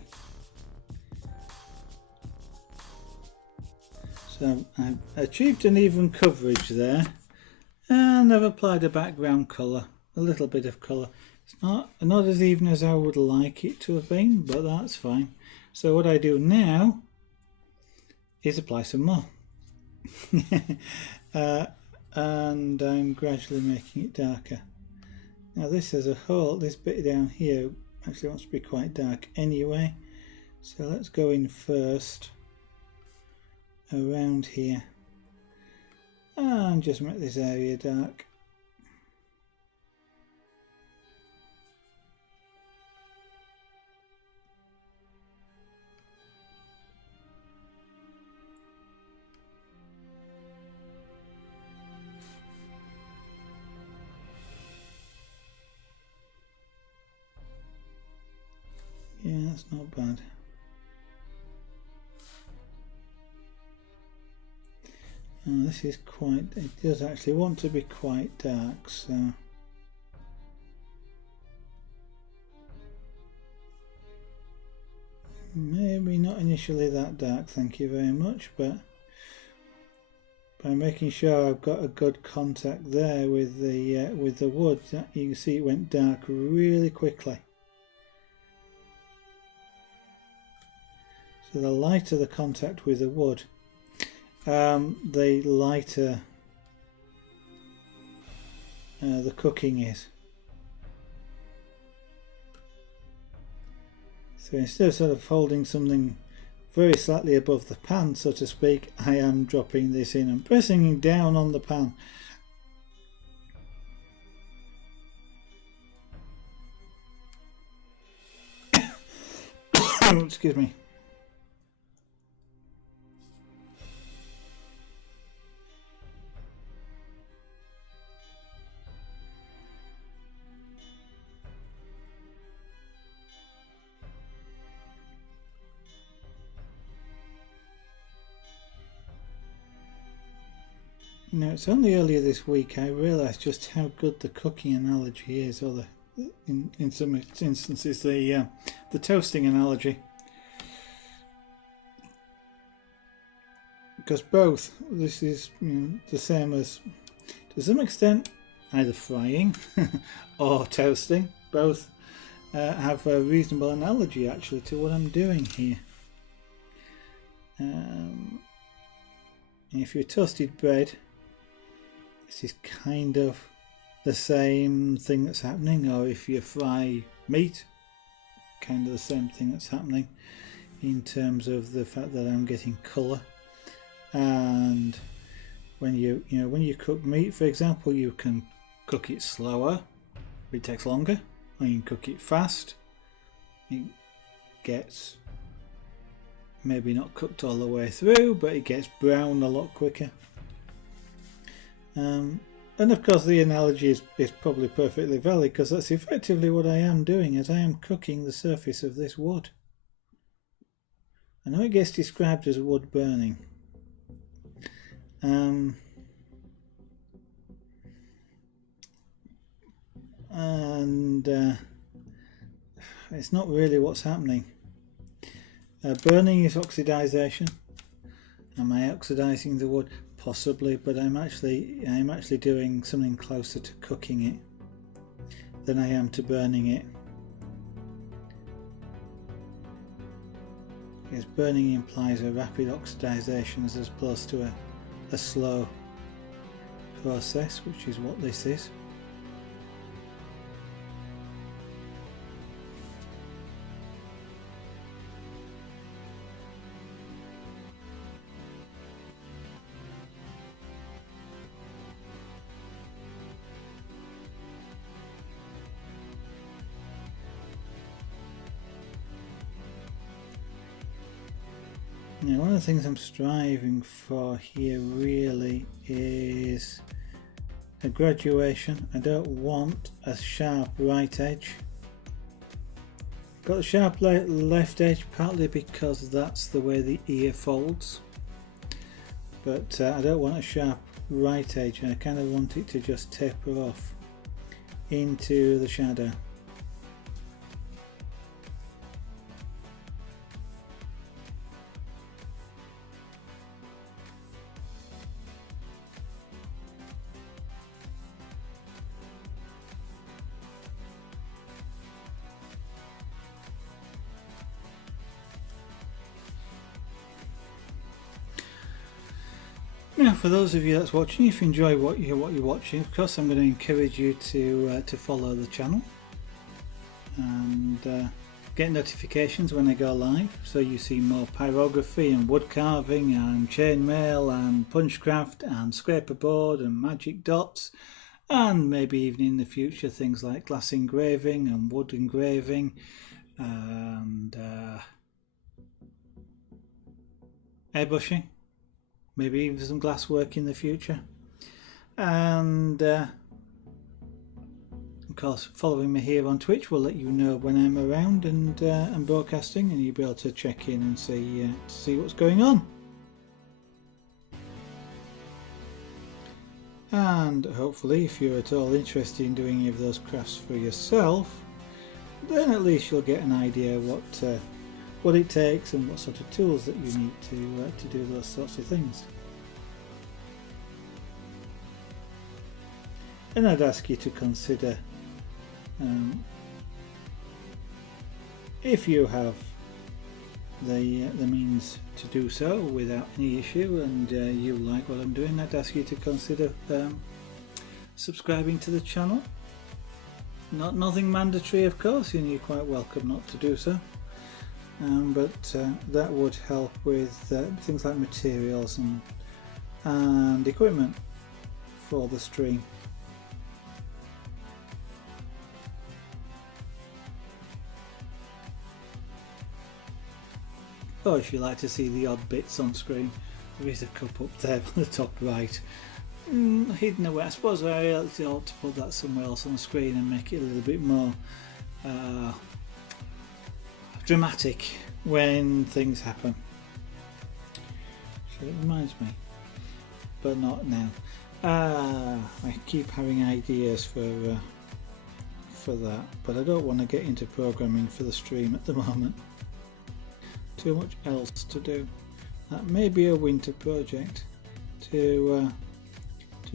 so I've achieved an even coverage there, and I've applied a background colour, a little bit of colour. It's not as even as I would like it to have been, but that's fine. So what I do now is apply some more. And I'm gradually making it darker. Now this as a whole, this bit down here actually wants to be quite dark anyway, so let's go in first around here and just make this area dark. Yeah, that's not bad. Oh, this is quite, it does actually want to be quite dark, so maybe not initially that dark, thank you very much, but by making sure I've got a good contact there with the wood, you can see it went dark really quickly. So the lighter the contact with the wood, the lighter the cooking is. So instead of sort of holding something very slightly above the pan, so to speak, I am dropping this in and pressing down on the pan. Excuse me. Now, it's only earlier this week I realised just how good the cooking analogy is, or in some instances the toasting analogy, because both, this is the same as, to some extent, either frying or toasting. Both have a reasonable analogy actually to what I'm doing here. If you're toasted bread, this is kind of the same thing that's happening, or if you fry meat, kind of the same thing that's happening in terms of the fact that I'm getting colour. And when you cook meat, for example, you can cook it slower, it takes longer, or you can cook it fast, it gets maybe not cooked all the way through, but it gets brown a lot quicker. And of course the analogy is probably perfectly valid, because that's effectively what I am doing, as I am cooking the surface of this wood. I know it gets described as wood burning. It's not really what's happening. Burning is oxidization. Am I oxidizing the wood? Possibly, but I'm actually doing something closer to cooking it than I am to burning it. Because burning implies a rapid oxidization as opposed to a slow process, which is what this is. Now, one of the things I'm striving for here really is a graduation. I don't want a sharp right edge. Got a sharp left edge partly because that's the way the ear folds, but I don't want a sharp right edge. I kind of want it to just taper off into the shadow. Now, for those of you that's watching, if you enjoy what you're watching, of course I'm going to encourage you to follow the channel and get notifications when I go live, so you see more pyrography and wood carving and chainmail and punchcraft and scraper board and magic dots, and maybe even in the future things like glass engraving and wood engraving and airbrushing. Maybe even some glass work in the future. And of course, following me here on Twitch will let you know when I'm around and broadcasting, and you'll be able to check in and see what's going on. And hopefully, if you're at all interested in doing any of those crafts for yourself, then at least you'll get an idea what it takes and what sort of tools that you need to do those sorts of things. And I'd ask you to consider, if you have the means to do so without any issue, and you like what I'm doing, I'd ask you to consider subscribing to the channel. Nothing mandatory, of course, and you're quite welcome not to do so. But that would help with things like materials and equipment for the stream. or if you like to see the odd bits on screen, there is a cup up there on the top right, hidden away. I suppose I actually ought to put that somewhere else on the screen and make it a little bit more dramatic when things happen. So it reminds me, but not now. I keep having ideas for that, but I don't want to get into programming for the stream at the moment. Too much else to do. That may be a winter project to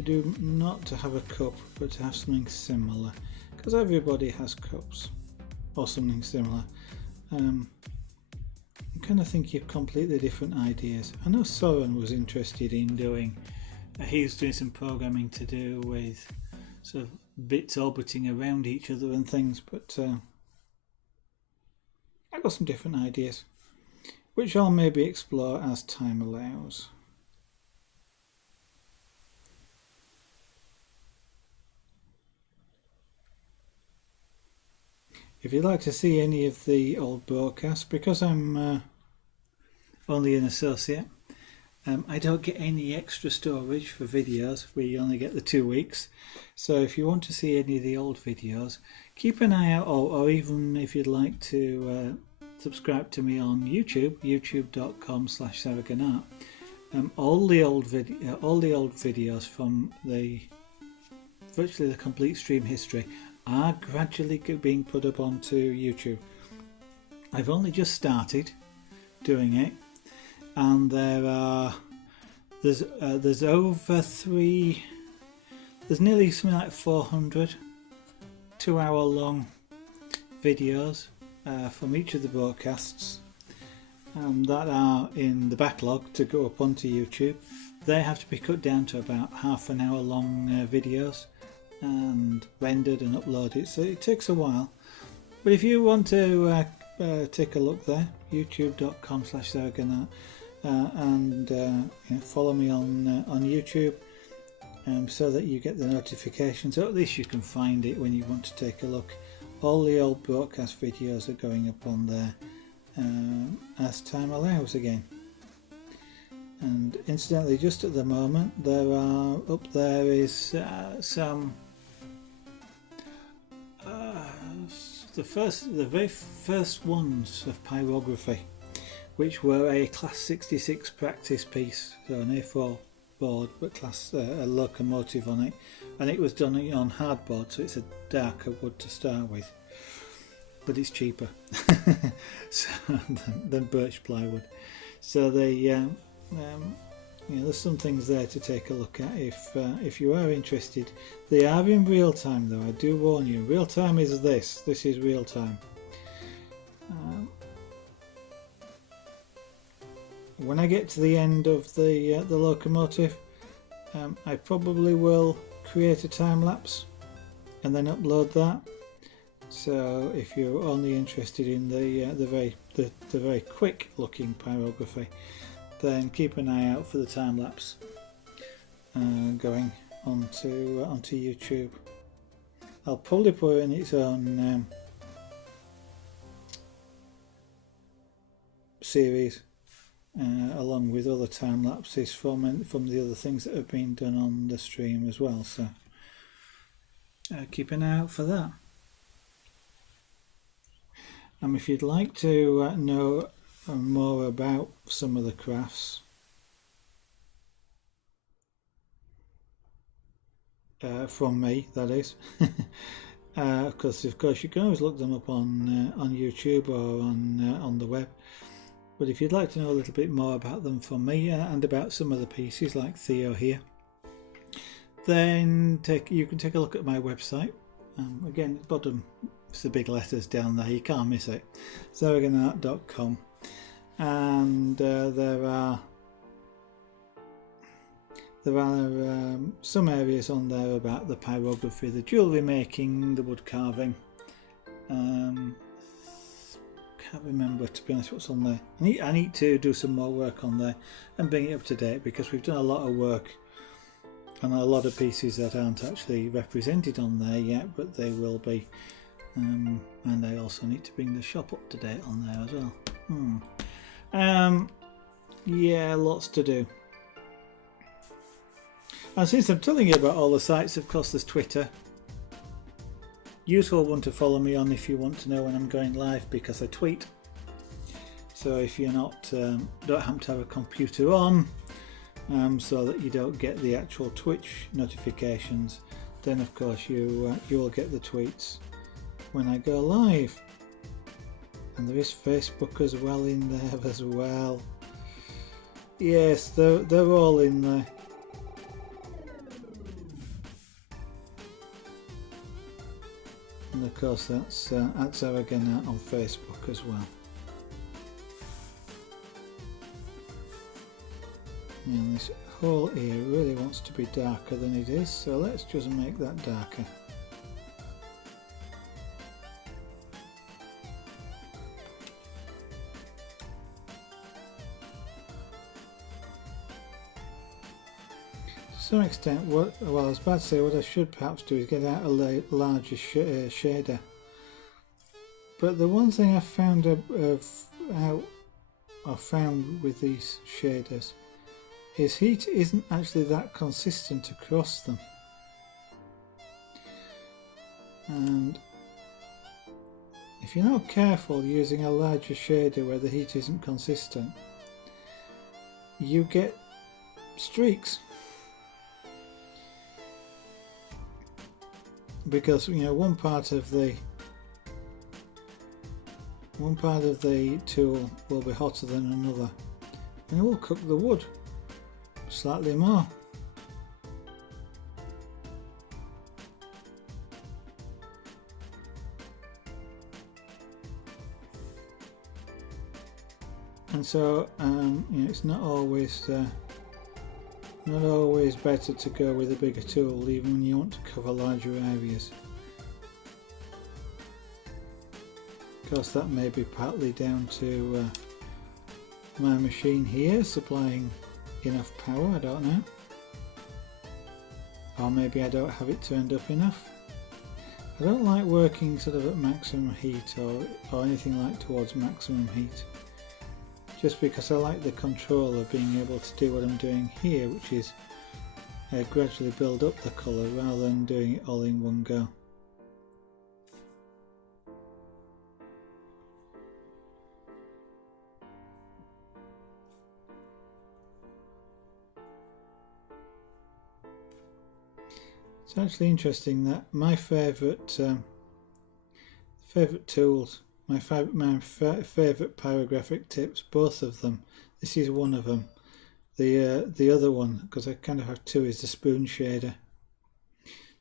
do, not to have a cup, but to have something similar, because everybody has cups or something similar. I'm kind of thinking of completely different ideas. I know Soren was interested in doing. He was doing some programming to do with sort of bits orbiting around each other and things, but I've got some different ideas, which I'll maybe explore as time allows. If you'd like to see any of the old broadcasts, because I'm only an associate, I don't get any extra storage for videos. We only get the 2 weeks. So if you want to see any of the old videos, keep an eye out, or even if you'd like to subscribe to me on YouTube, youtube.com/sarahganart. All the old videos from virtually the complete stream history are gradually being put up onto YouTube. I've only just started doing it, and there's nearly something like 400 2-hour-long videos from each of the broadcasts that are in the backlog to go up onto YouTube. They have to be cut down to about half an hour long videos and rendered and uploaded, so it takes a while. But if you want to take a look there, youtube.com/sarahganart, and follow me on YouTube, so that you get the notifications, or at least you can find it when you want to take a look. All the old broadcast videos are going up on there as time allows again. And incidentally, just at the moment, there are up there is some the very first ones of Pyrography, which were a class 66 practice piece, so an A4 board, but class a locomotive on it, and it was done on hardboard, so it's a darker wood to start with, but it's cheaper than birch plywood. So there's some things there to take a look at if you are interested. They are in real time though, I do warn you. Real time is this is real time. When I get to the end of the locomotive, I probably will create a time lapse and then upload that. So if you're only interested in the very quick looking pyrography, then keep an eye out for the time lapse going onto YouTube. I'll probably put it in its own series, along with other time lapses from the other things that have been done on the stream as well. So keep an eye out for that. If you'd like to know more about some of the crafts, from me, that is, because of course you can always look them up on YouTube or on the web. But if you'd like to know a little bit more about them from me and about some of the pieces like Theo here, then you can take a look at my website. Again, at the bottom, it's the big letters down there, you can't miss it, sarahganart.com. And there are some areas on there about the pyrography, the jewellery making, the wood carving. Can't remember, to be honest, what's on there. I need to do some more work on there and bring it up to date, because we've done a lot of work on a lot of pieces that aren't actually represented on there yet, but they will be. And I also need to bring the shop up to date on there as well. Yeah, lots to do. And since I'm telling you about all the sites, of course there's Twitter. Useful one to follow me on if you want to know when I'm going live, because I tweet. So if you're not don't happen to have a computer on, so that you don't get the actual Twitch notifications, then of course you will get the tweets when I go live. And there is Facebook as well in there as well. Yes, they're all in there. And of course that's Aragana on Facebook as well. And this hole here really wants to be darker than it is, so let's just make that darker. To some extent, well, I was about to say what I should perhaps do is get out a larger shader. But the one thing I found found with these shaders is heat isn't actually that consistent across them. And if you're not careful using a larger shader where the heat isn't consistent, you get streaks. Because one part of the tool will be hotter than another, and it will cook the wood slightly more. And so it's not always better to go with a bigger tool, even when you want to cover larger areas. Of course, that may be partly down to my machine here supplying enough power, I don't know. Or maybe I don't have it turned up enough. I don't like working sort of at maximum heat or anything like towards maximum heat, just because I like the control of being able to do what I'm doing here, which is gradually build up the colour rather than doing it all in one go. It's actually interesting that my favourite tools, my favourite pyrographic tips, both of them. This is one of them. The other one, because I kind of have two, is the spoon shader.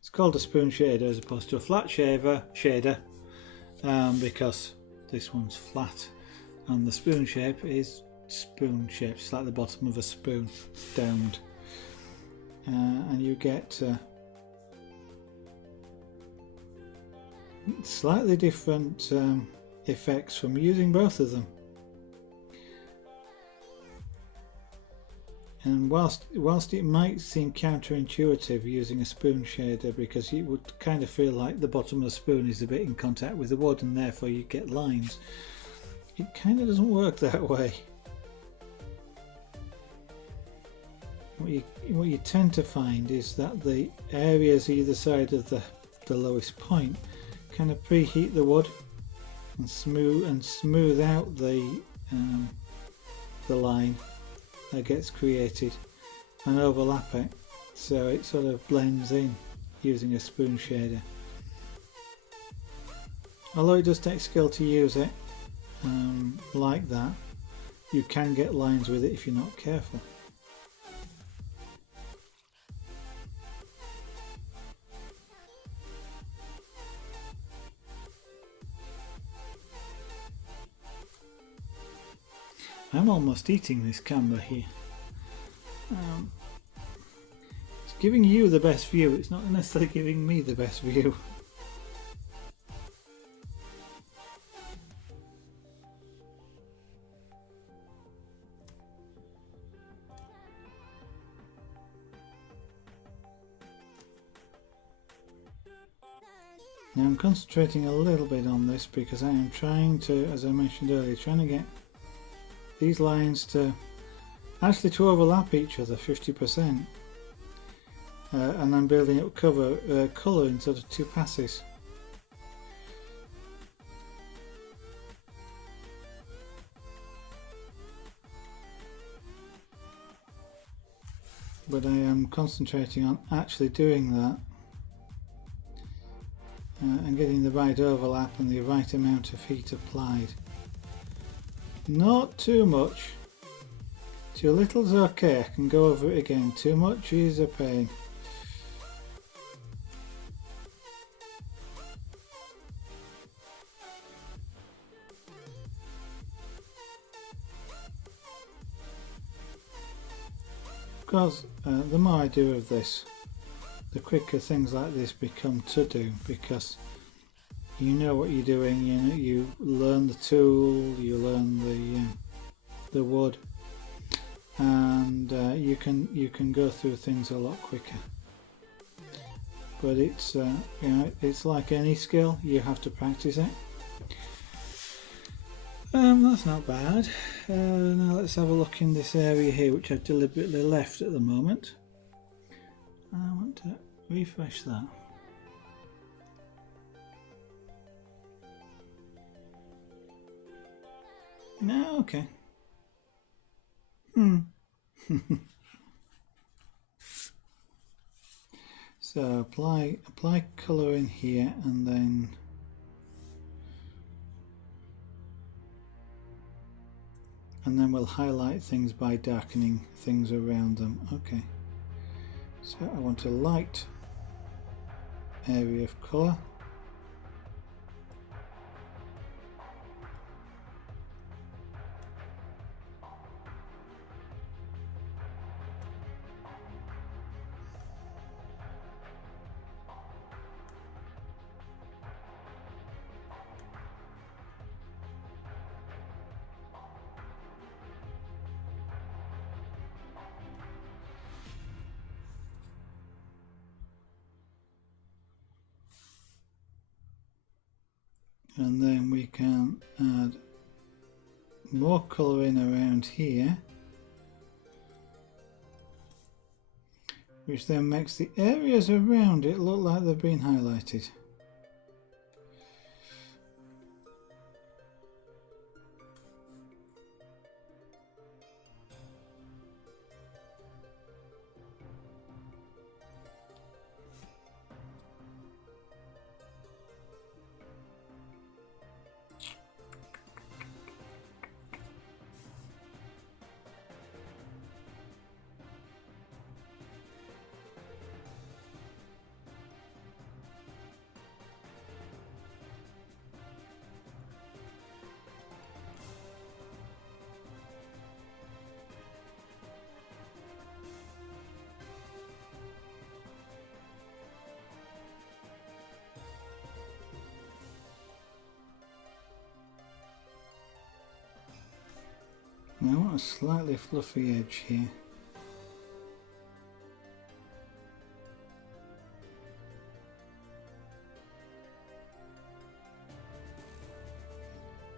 It's called a spoon shader as opposed to a flat shader, because this one's flat, and the spoon shape is spoon shaped. It's like the bottom of a spoon, domed, and you get slightly different effects from using both of them. And whilst it might seem counterintuitive using a spoon shader, because you would kind of feel like the bottom of the spoon is a bit in contact with the wood and therefore you get lines, it kind of doesn't work that way. What you tend to find is that the areas either side of the lowest point kind of preheat the wood and smooth out the line that gets created and overlap it, so it sort of blends in using a spoon shader. Although it does take skill to use it like that, you can get lines with it if you're not careful. I'm almost eating this camera here. It's giving you the best view, it's not necessarily giving me the best view. Now I'm concentrating a little bit on this because I am trying to, as I mentioned earlier, trying to get these lines to actually to overlap each other 50%, and I'm building up colour in sort of 2 passes. But I am concentrating on actually doing that and getting the right overlap and the right amount of heat applied. Not too much. Too little is okay, I can go over it again. Too much is a pain. Because the more I do of this, the quicker things like this become to do, because you know what you're doing, you learn the tool, you learn the wood, and you can go through things a lot quicker. But it's it's like any skill, you have to practice it. That's not bad. Now let's have a look in this area here, which I've deliberately left at the moment. I want to refresh that. No, okay. So apply colour in here, and then we'll highlight things by darkening things around them. Okay, so I want a light area of colour. And then we can add more colour in around here, which then makes the areas around it look like they've been highlighted. Now I want a slightly fluffy edge here.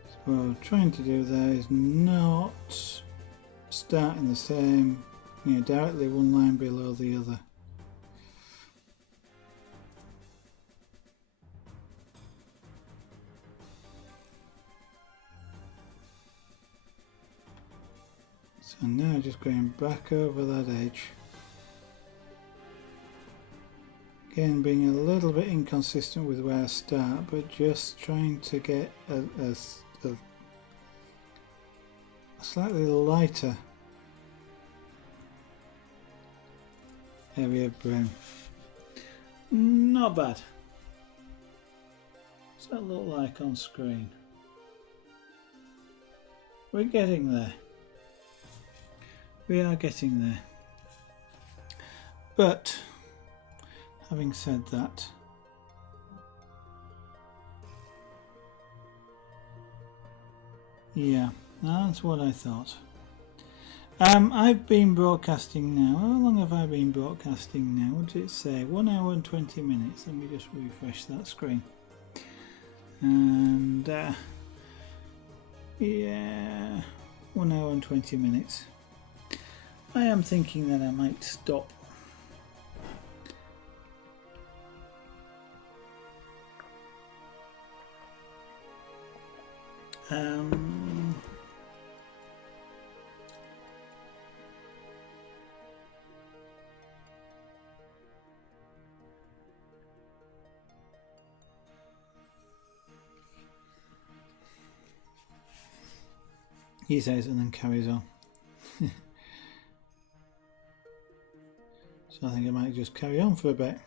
So what I'm trying to do there is not start in the same, directly one line below the other. So now just going back over that edge. Again, being a little bit inconsistent with where I start, but just trying to get a slightly lighter area of brown. Not bad. What's that look like on screen? We're getting there. We are getting there. But having said that, yeah, that's what I thought. I've been broadcasting now. How long have I been broadcasting now? What did it say? 1 hour and 20 minutes. Let me just refresh that screen. And yeah, 1 hour and 20 minutes. I am thinking that I might stop. He says and then carries on. So I think I might just carry on for a bit.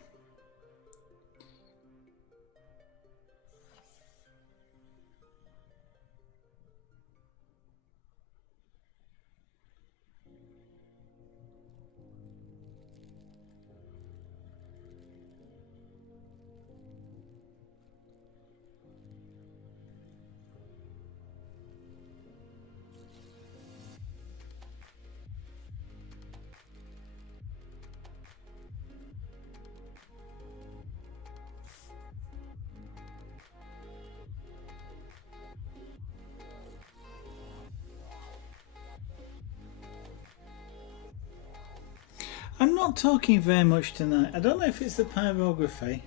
I'm not talking very much tonight. I don't know if it's the pyrography.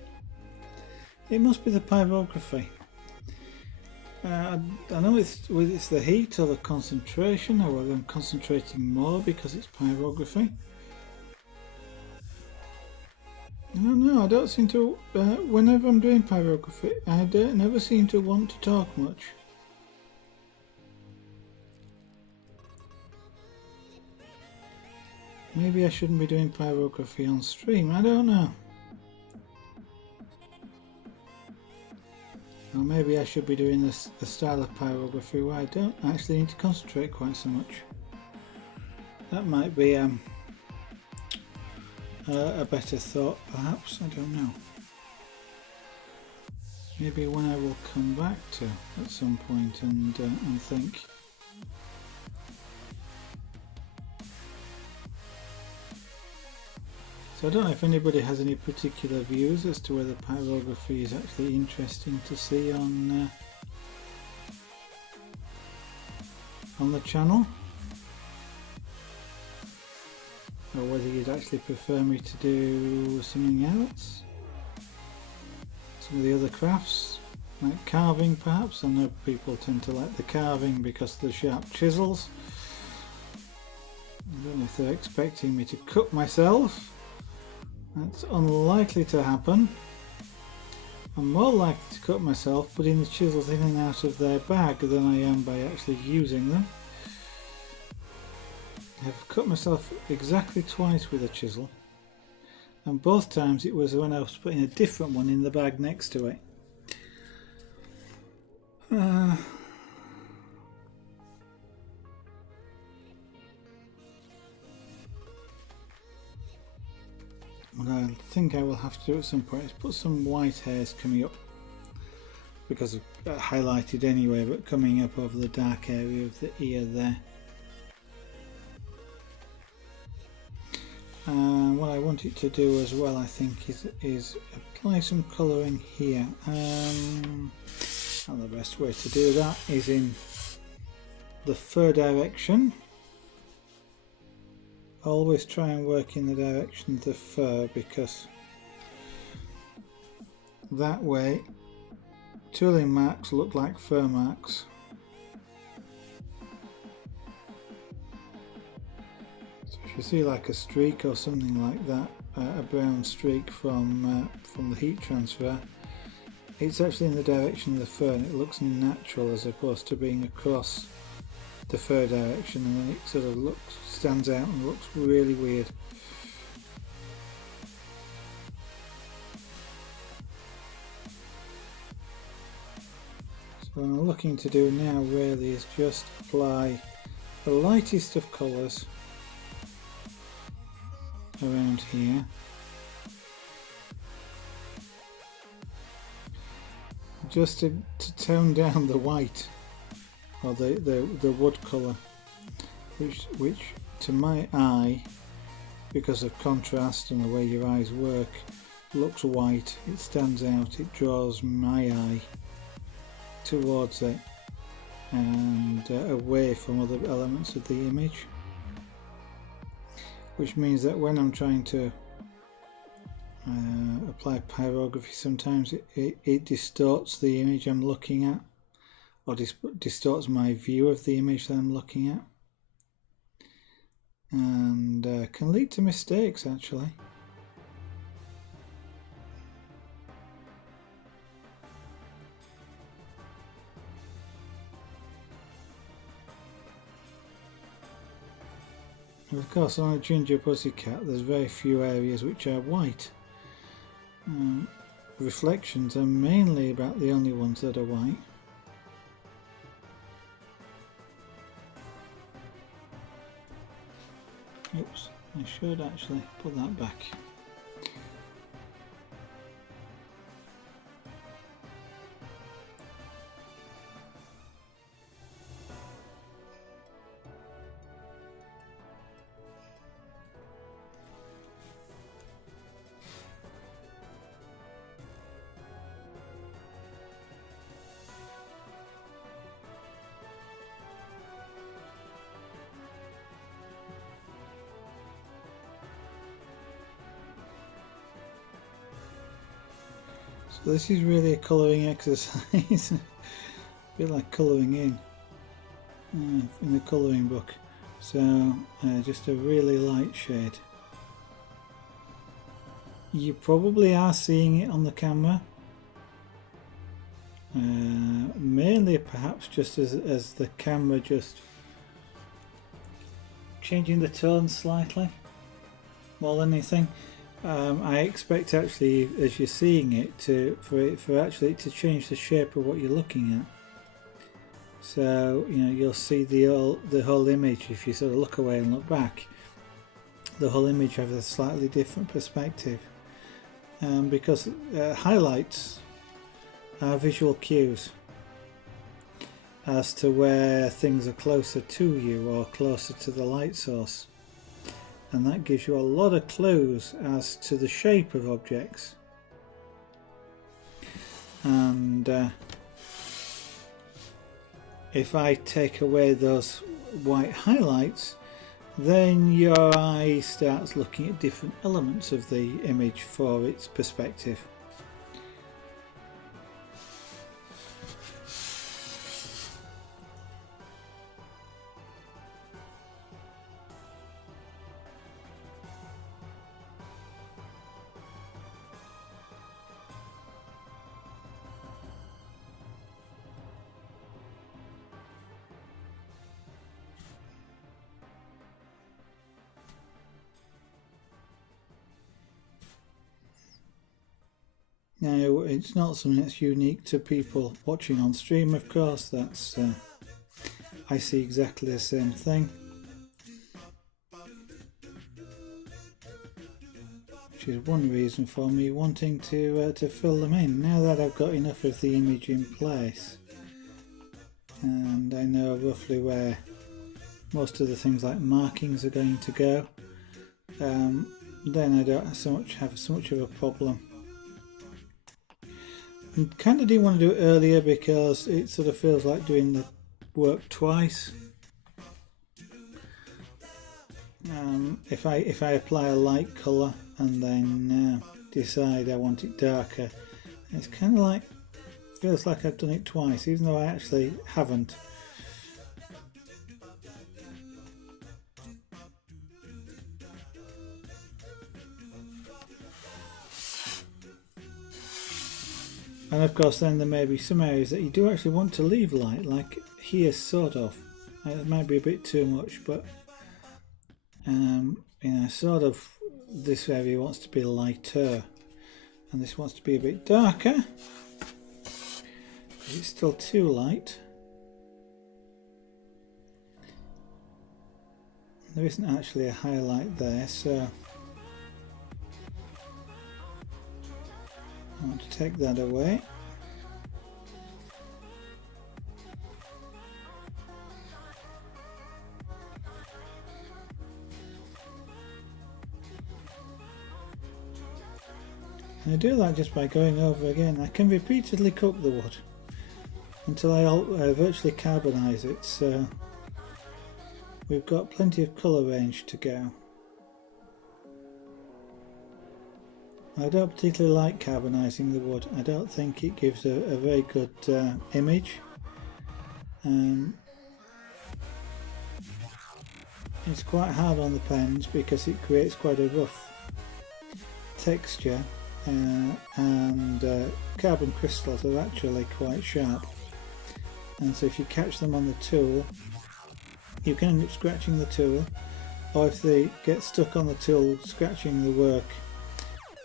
It must be the pyrography. I know it's the heat or the concentration, or whether I'm concentrating more because it's pyrography. I don't know. I don't seem to. Whenever I'm doing pyrography, I never seem to want to talk much. Maybe I shouldn't be doing pyrography on stream, I don't know. Or maybe I should be doing the style of pyrography where I don't actually need to concentrate quite so much. That might be a better thought, perhaps, I don't know. Maybe one I will come back to at some point and think. So I don't know if anybody has any particular views as to whether pyrography is actually interesting to see on the channel, or whether you'd actually prefer me to do something else, some of the other crafts, like carving perhaps. I know people tend to like the carving because of the sharp chisels. I don't know if they're expecting me to cut myself. That's unlikely to happen. I'm more likely to cut myself putting the chisels in and out of their bag than I am by actually using them. I've cut myself exactly twice with a chisel, and both times it was when I was putting a different one in the bag next to it. What I think I will have to do at some point is put some white hairs coming up, because of highlighted anyway, but coming up over the dark area of the ear there. What I want it to do as well, I think, is apply some colouring here. And the best way to do that is in the fur direction. Always try and work in the direction of the fur, because that way tooling marks look like fur marks. So if you see like a streak or something like that, a brown streak from the heat transfer, it's actually in the direction of the fur, and it looks natural as opposed to being across the fur direction, and then it sort of stands out and looks really weird. So what I'm looking to do now really is just apply the lightest of colours around here. Just to tone down the white, or the wood colour, which to my eye, because of contrast and the way your eyes work, looks white. It stands out, it draws my eye towards it. and away from other elements of the image, which means that when I'm trying to apply pyrography, sometimes it distorts the image I'm looking at, or distorts my view of the image that I'm looking at, and can lead to mistakes actually. And of course, on a ginger pussycat there's very few areas which are white. Reflections are mainly about the only ones that are white. Oops, I should actually put that back. So this is really a colouring exercise, a bit like colouring in the colouring book. So just a really light shade. You probably are seeing it on the camera, mainly perhaps just as the camera just changing the tone slightly more than anything. I expect actually, as you're seeing it, for actually to change the shape of what you're looking at. So you'll see the whole image. If you sort of look away and look back, the whole image has a slightly different perspective, because highlights are visual cues as to where things are closer to you or closer to the light source. And that gives you a lot of clues as to the shape of objects. And if I take away those white highlights, then your eye starts looking at different elements of the image for its perspective. Now, it's not something that's unique to people watching on stream, of course. That's I see exactly the same thing, which is one reason for me wanting to fill them in. Now that I've got enough of the image in place, and I know roughly where most of the things like markings are going to go, then I don't have so much of a problem. I kind of didn't want to do it earlier because it sort of feels like doing the work twice. If I apply a light colour and then decide I want it darker, it's kind of like, feels like I've done it twice, even though I actually haven't. And of course then there may be some areas that you do actually want to leave light, like here sort of. It might be a bit too much, but sort of this area wants to be lighter and this wants to be a bit darker. It's still too light. There isn't actually a highlight there, so I want to take that away. And I do that just by going over again. I can repeatedly cook the wood. until I virtually carbonise it, so we've got plenty of colour range to go. I don't particularly like carbonising the wood. I don't think it gives a very good image. It's quite hard on the pens because it creates quite a rough texture, and carbon crystals are actually quite sharp, and so if you catch them on the tool you can end up scratching the tool, or if they get stuck on the tool scratching the work,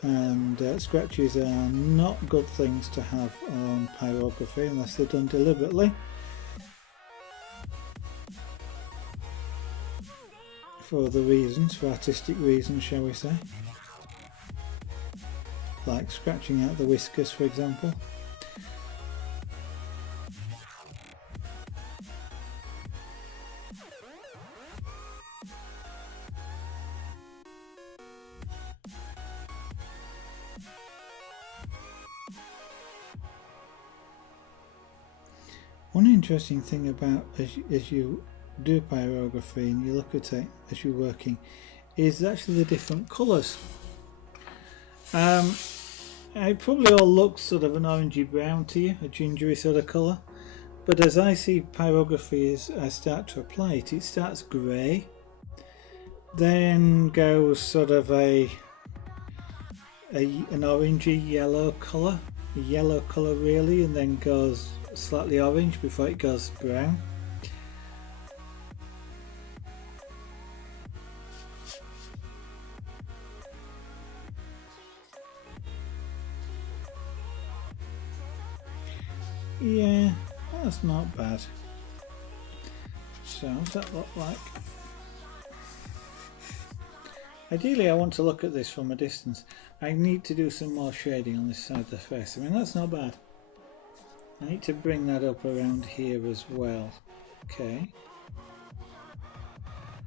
and scratches are not good things to have on pyrography unless they're done deliberately for other reasons, for artistic reasons shall we say, like scratching out the whiskers for example. One interesting thing about as you do pyrography and you look at it as you're working is actually the different colours. It probably all looks sort of an orangey brown to you, a gingery sort of colour, but as I see pyrography as I start to apply it, it starts grey, then goes sort of an orangey yellow colour, a yellow colour really, and then goes slightly orange before it goes brown. Yeah, that's not bad. So what's that look like? Ideally I want to look at this from a distance. I need to do some more shading on this side of the face. I mean, that's not bad. I need to bring that up around here as well. Okay.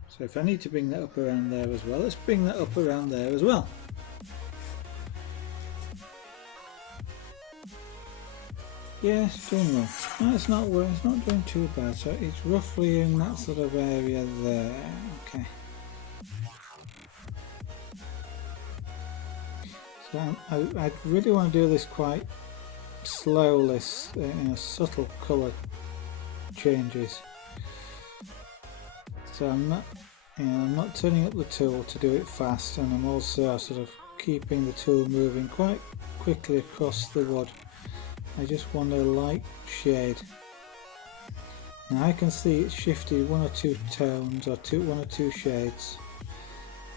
So if I need to bring that up around there as well, let's bring that up around there as well. Yeah, it's doing well. No, it's not doing too bad. So it's roughly in that sort of area there. Okay. So I really want to do this quite slowly, subtle colour changes. So I'm not turning up the tool to do it fast, and I'm also sort of keeping the tool moving quite quickly across the wood. I just want a light shade. Now I can see it's shifted one or two tones or one or two shades,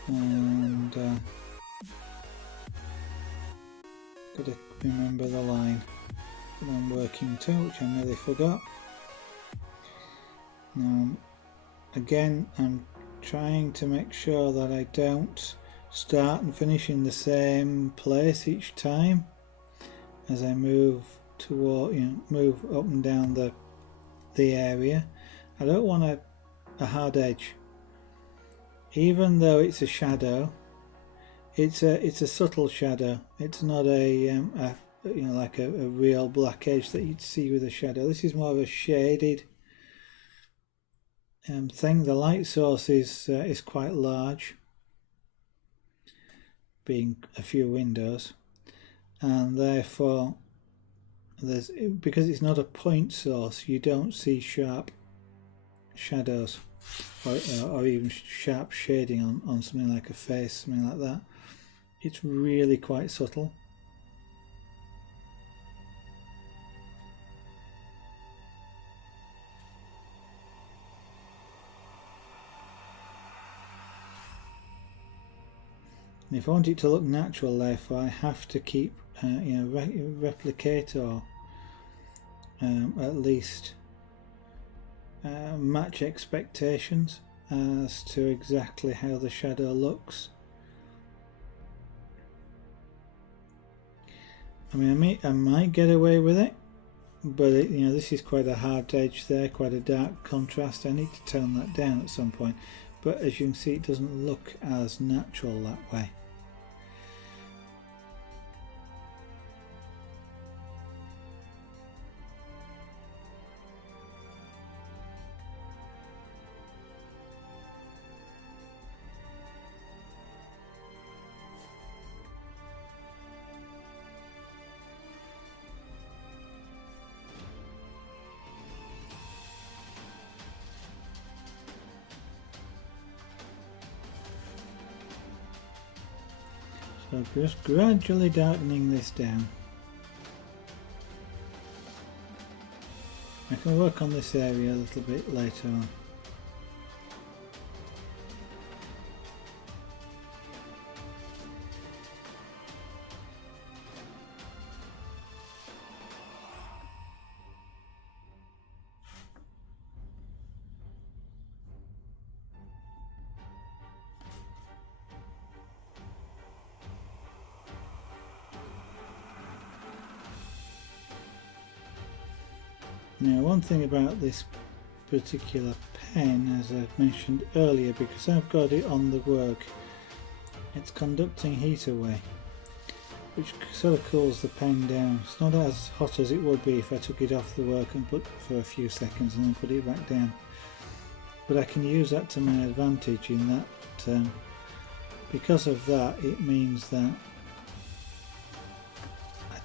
and gotta remember the line that I'm working to, which I nearly forgot. Now again, I'm trying to make sure that I don't start and finish in the same place each time as I move toward, move up and down the area. I don't want a hard edge, even though it's a shadow. It's a subtle shadow. It's not like a real black edge that you'd see with a shadow. This is more of a shaded thing. The light source is quite large, being a few windows, and therefore because it's not a point source, you don't see sharp shadows or even sharp shading on something like a face, something like that. It's really quite subtle. And if I want it to look natural, therefore I have to keep replicate or at least match expectations as to exactly how the shadow looks. I mean, I might get away with it, but this is quite a hard edge there, quite a dark contrast. I need to tone that down at some point, but as you can see, it doesn't look as natural that way. So just gradually darkening this down. I can work on this area a little bit later on. Now, one thing about this particular pen, as I mentioned earlier, because I've got it on the work, it's conducting heat away, which sort of cools the pen down. It's not as hot as it would be if I took it off the work and put for a few seconds and then put it back down. But I can use that to my advantage in that because of that, it means that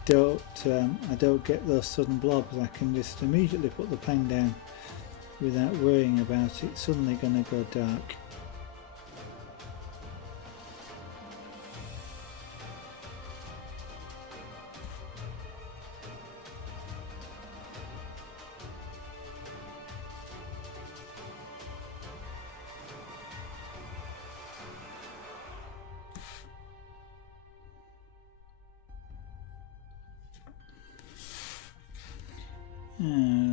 I don't get those sudden blobs. I can just immediately put the pen down without worrying about it suddenly going to go dark.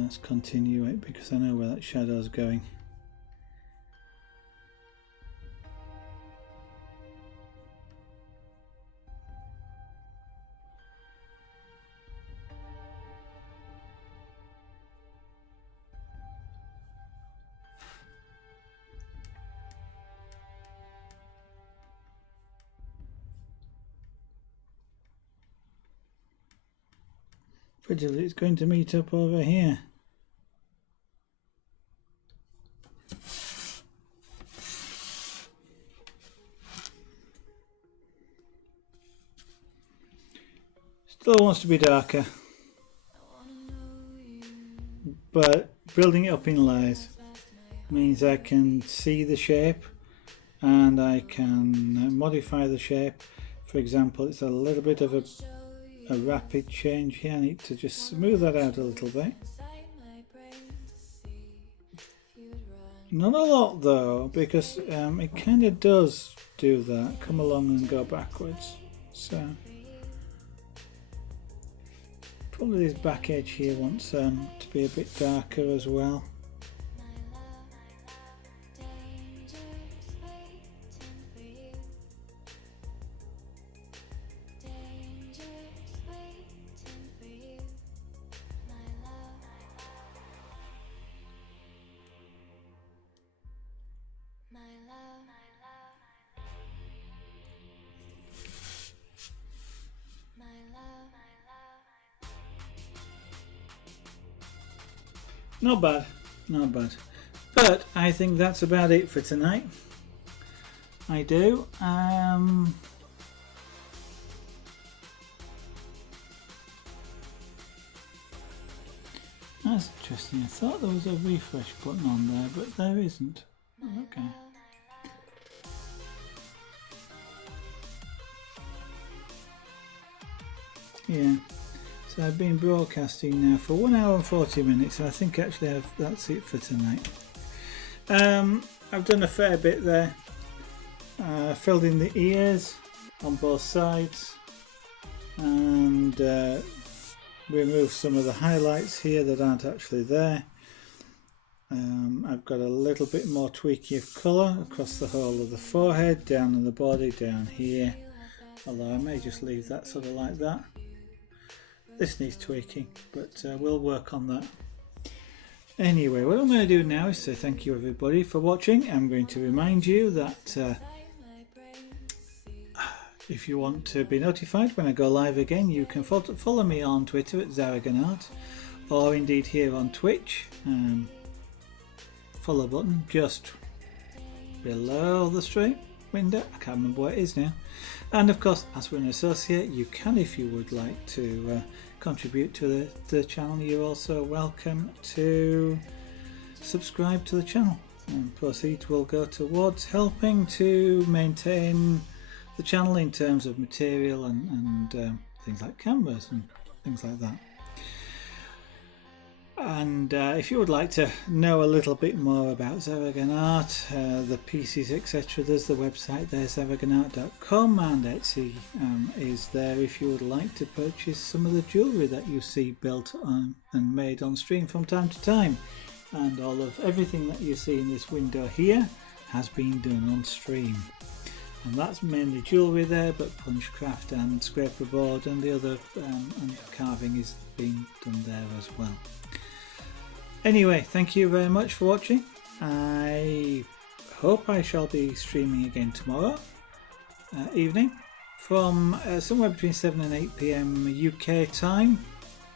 Let's continue it because I know where that shadow's going. Prettily, it's going to meet up over here. Still wants to be darker, but building it up in layers means I can see the shape and I can modify the shape. For example, it's a little bit of a rapid change here. I need to just smooth that out a little bit. Not a lot though, because it kind of does do that, come along and go backwards. So probably this back edge here wants to be a bit darker as well. Not bad, not bad. But I think that's about it for tonight. I do. That's interesting. I thought there was a refresh button on there, but there isn't. Okay. Yeah. So I've been broadcasting now for 1 hour and 40 minutes, and I think actually that's it for tonight. I've done a fair bit there. Filled in the ears on both sides and removed some of the highlights here that aren't actually there. I've got a little bit more tweaking of colour across the whole of the forehead, down on the body, down here, although I may just leave that sort of like that. This needs tweaking, but we'll work on that. Anyway, what I'm going to do now is say thank you everybody for watching. I'm going to remind you that if you want to be notified when I go live again, you can follow me on Twitter at Zaragonart, or indeed here on Twitch. Follow button just below the stream window. I can't remember what it is now. And of course, as we're an associate, you can, if you would like to contribute to the channel, you're also welcome to subscribe to the channel, and proceeds will go towards helping to maintain the channel in terms of material and things like cameras and things like that. And if you would like to know a little bit more about Zaragan art, the pieces, etc., there's the website there, zaraganart.com, and Etsy is there if you would like to purchase some of the jewellery that you see built on and made on stream from time to time. And all of everything that you see in this window here has been done on stream. And that's mainly jewellery there, but punchcraft and scraper board and the other and carving is being done there as well. Anyway, thank you very much for watching. I hope I shall be streaming again tomorrow evening from somewhere between 7 and 8 PM UK time.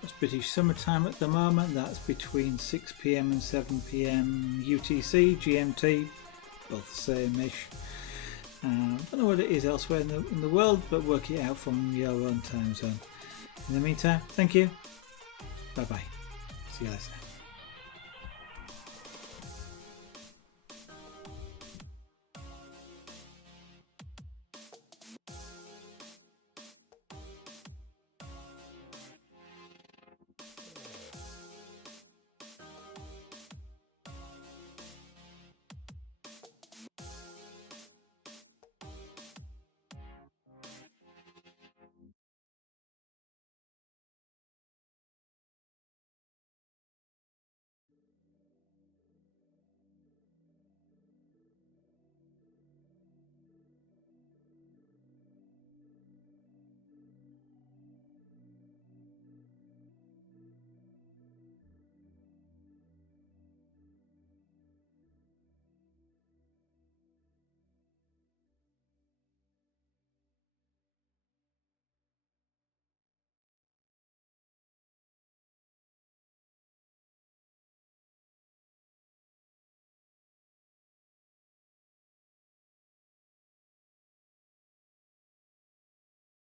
That's British summer time at the moment. That's between 6 PM and 7 PM UTC, GMT, both the same-ish. I don't know what it is elsewhere in the world, but work it out from your own time zone. In the meantime, thank you. Bye bye. See you later.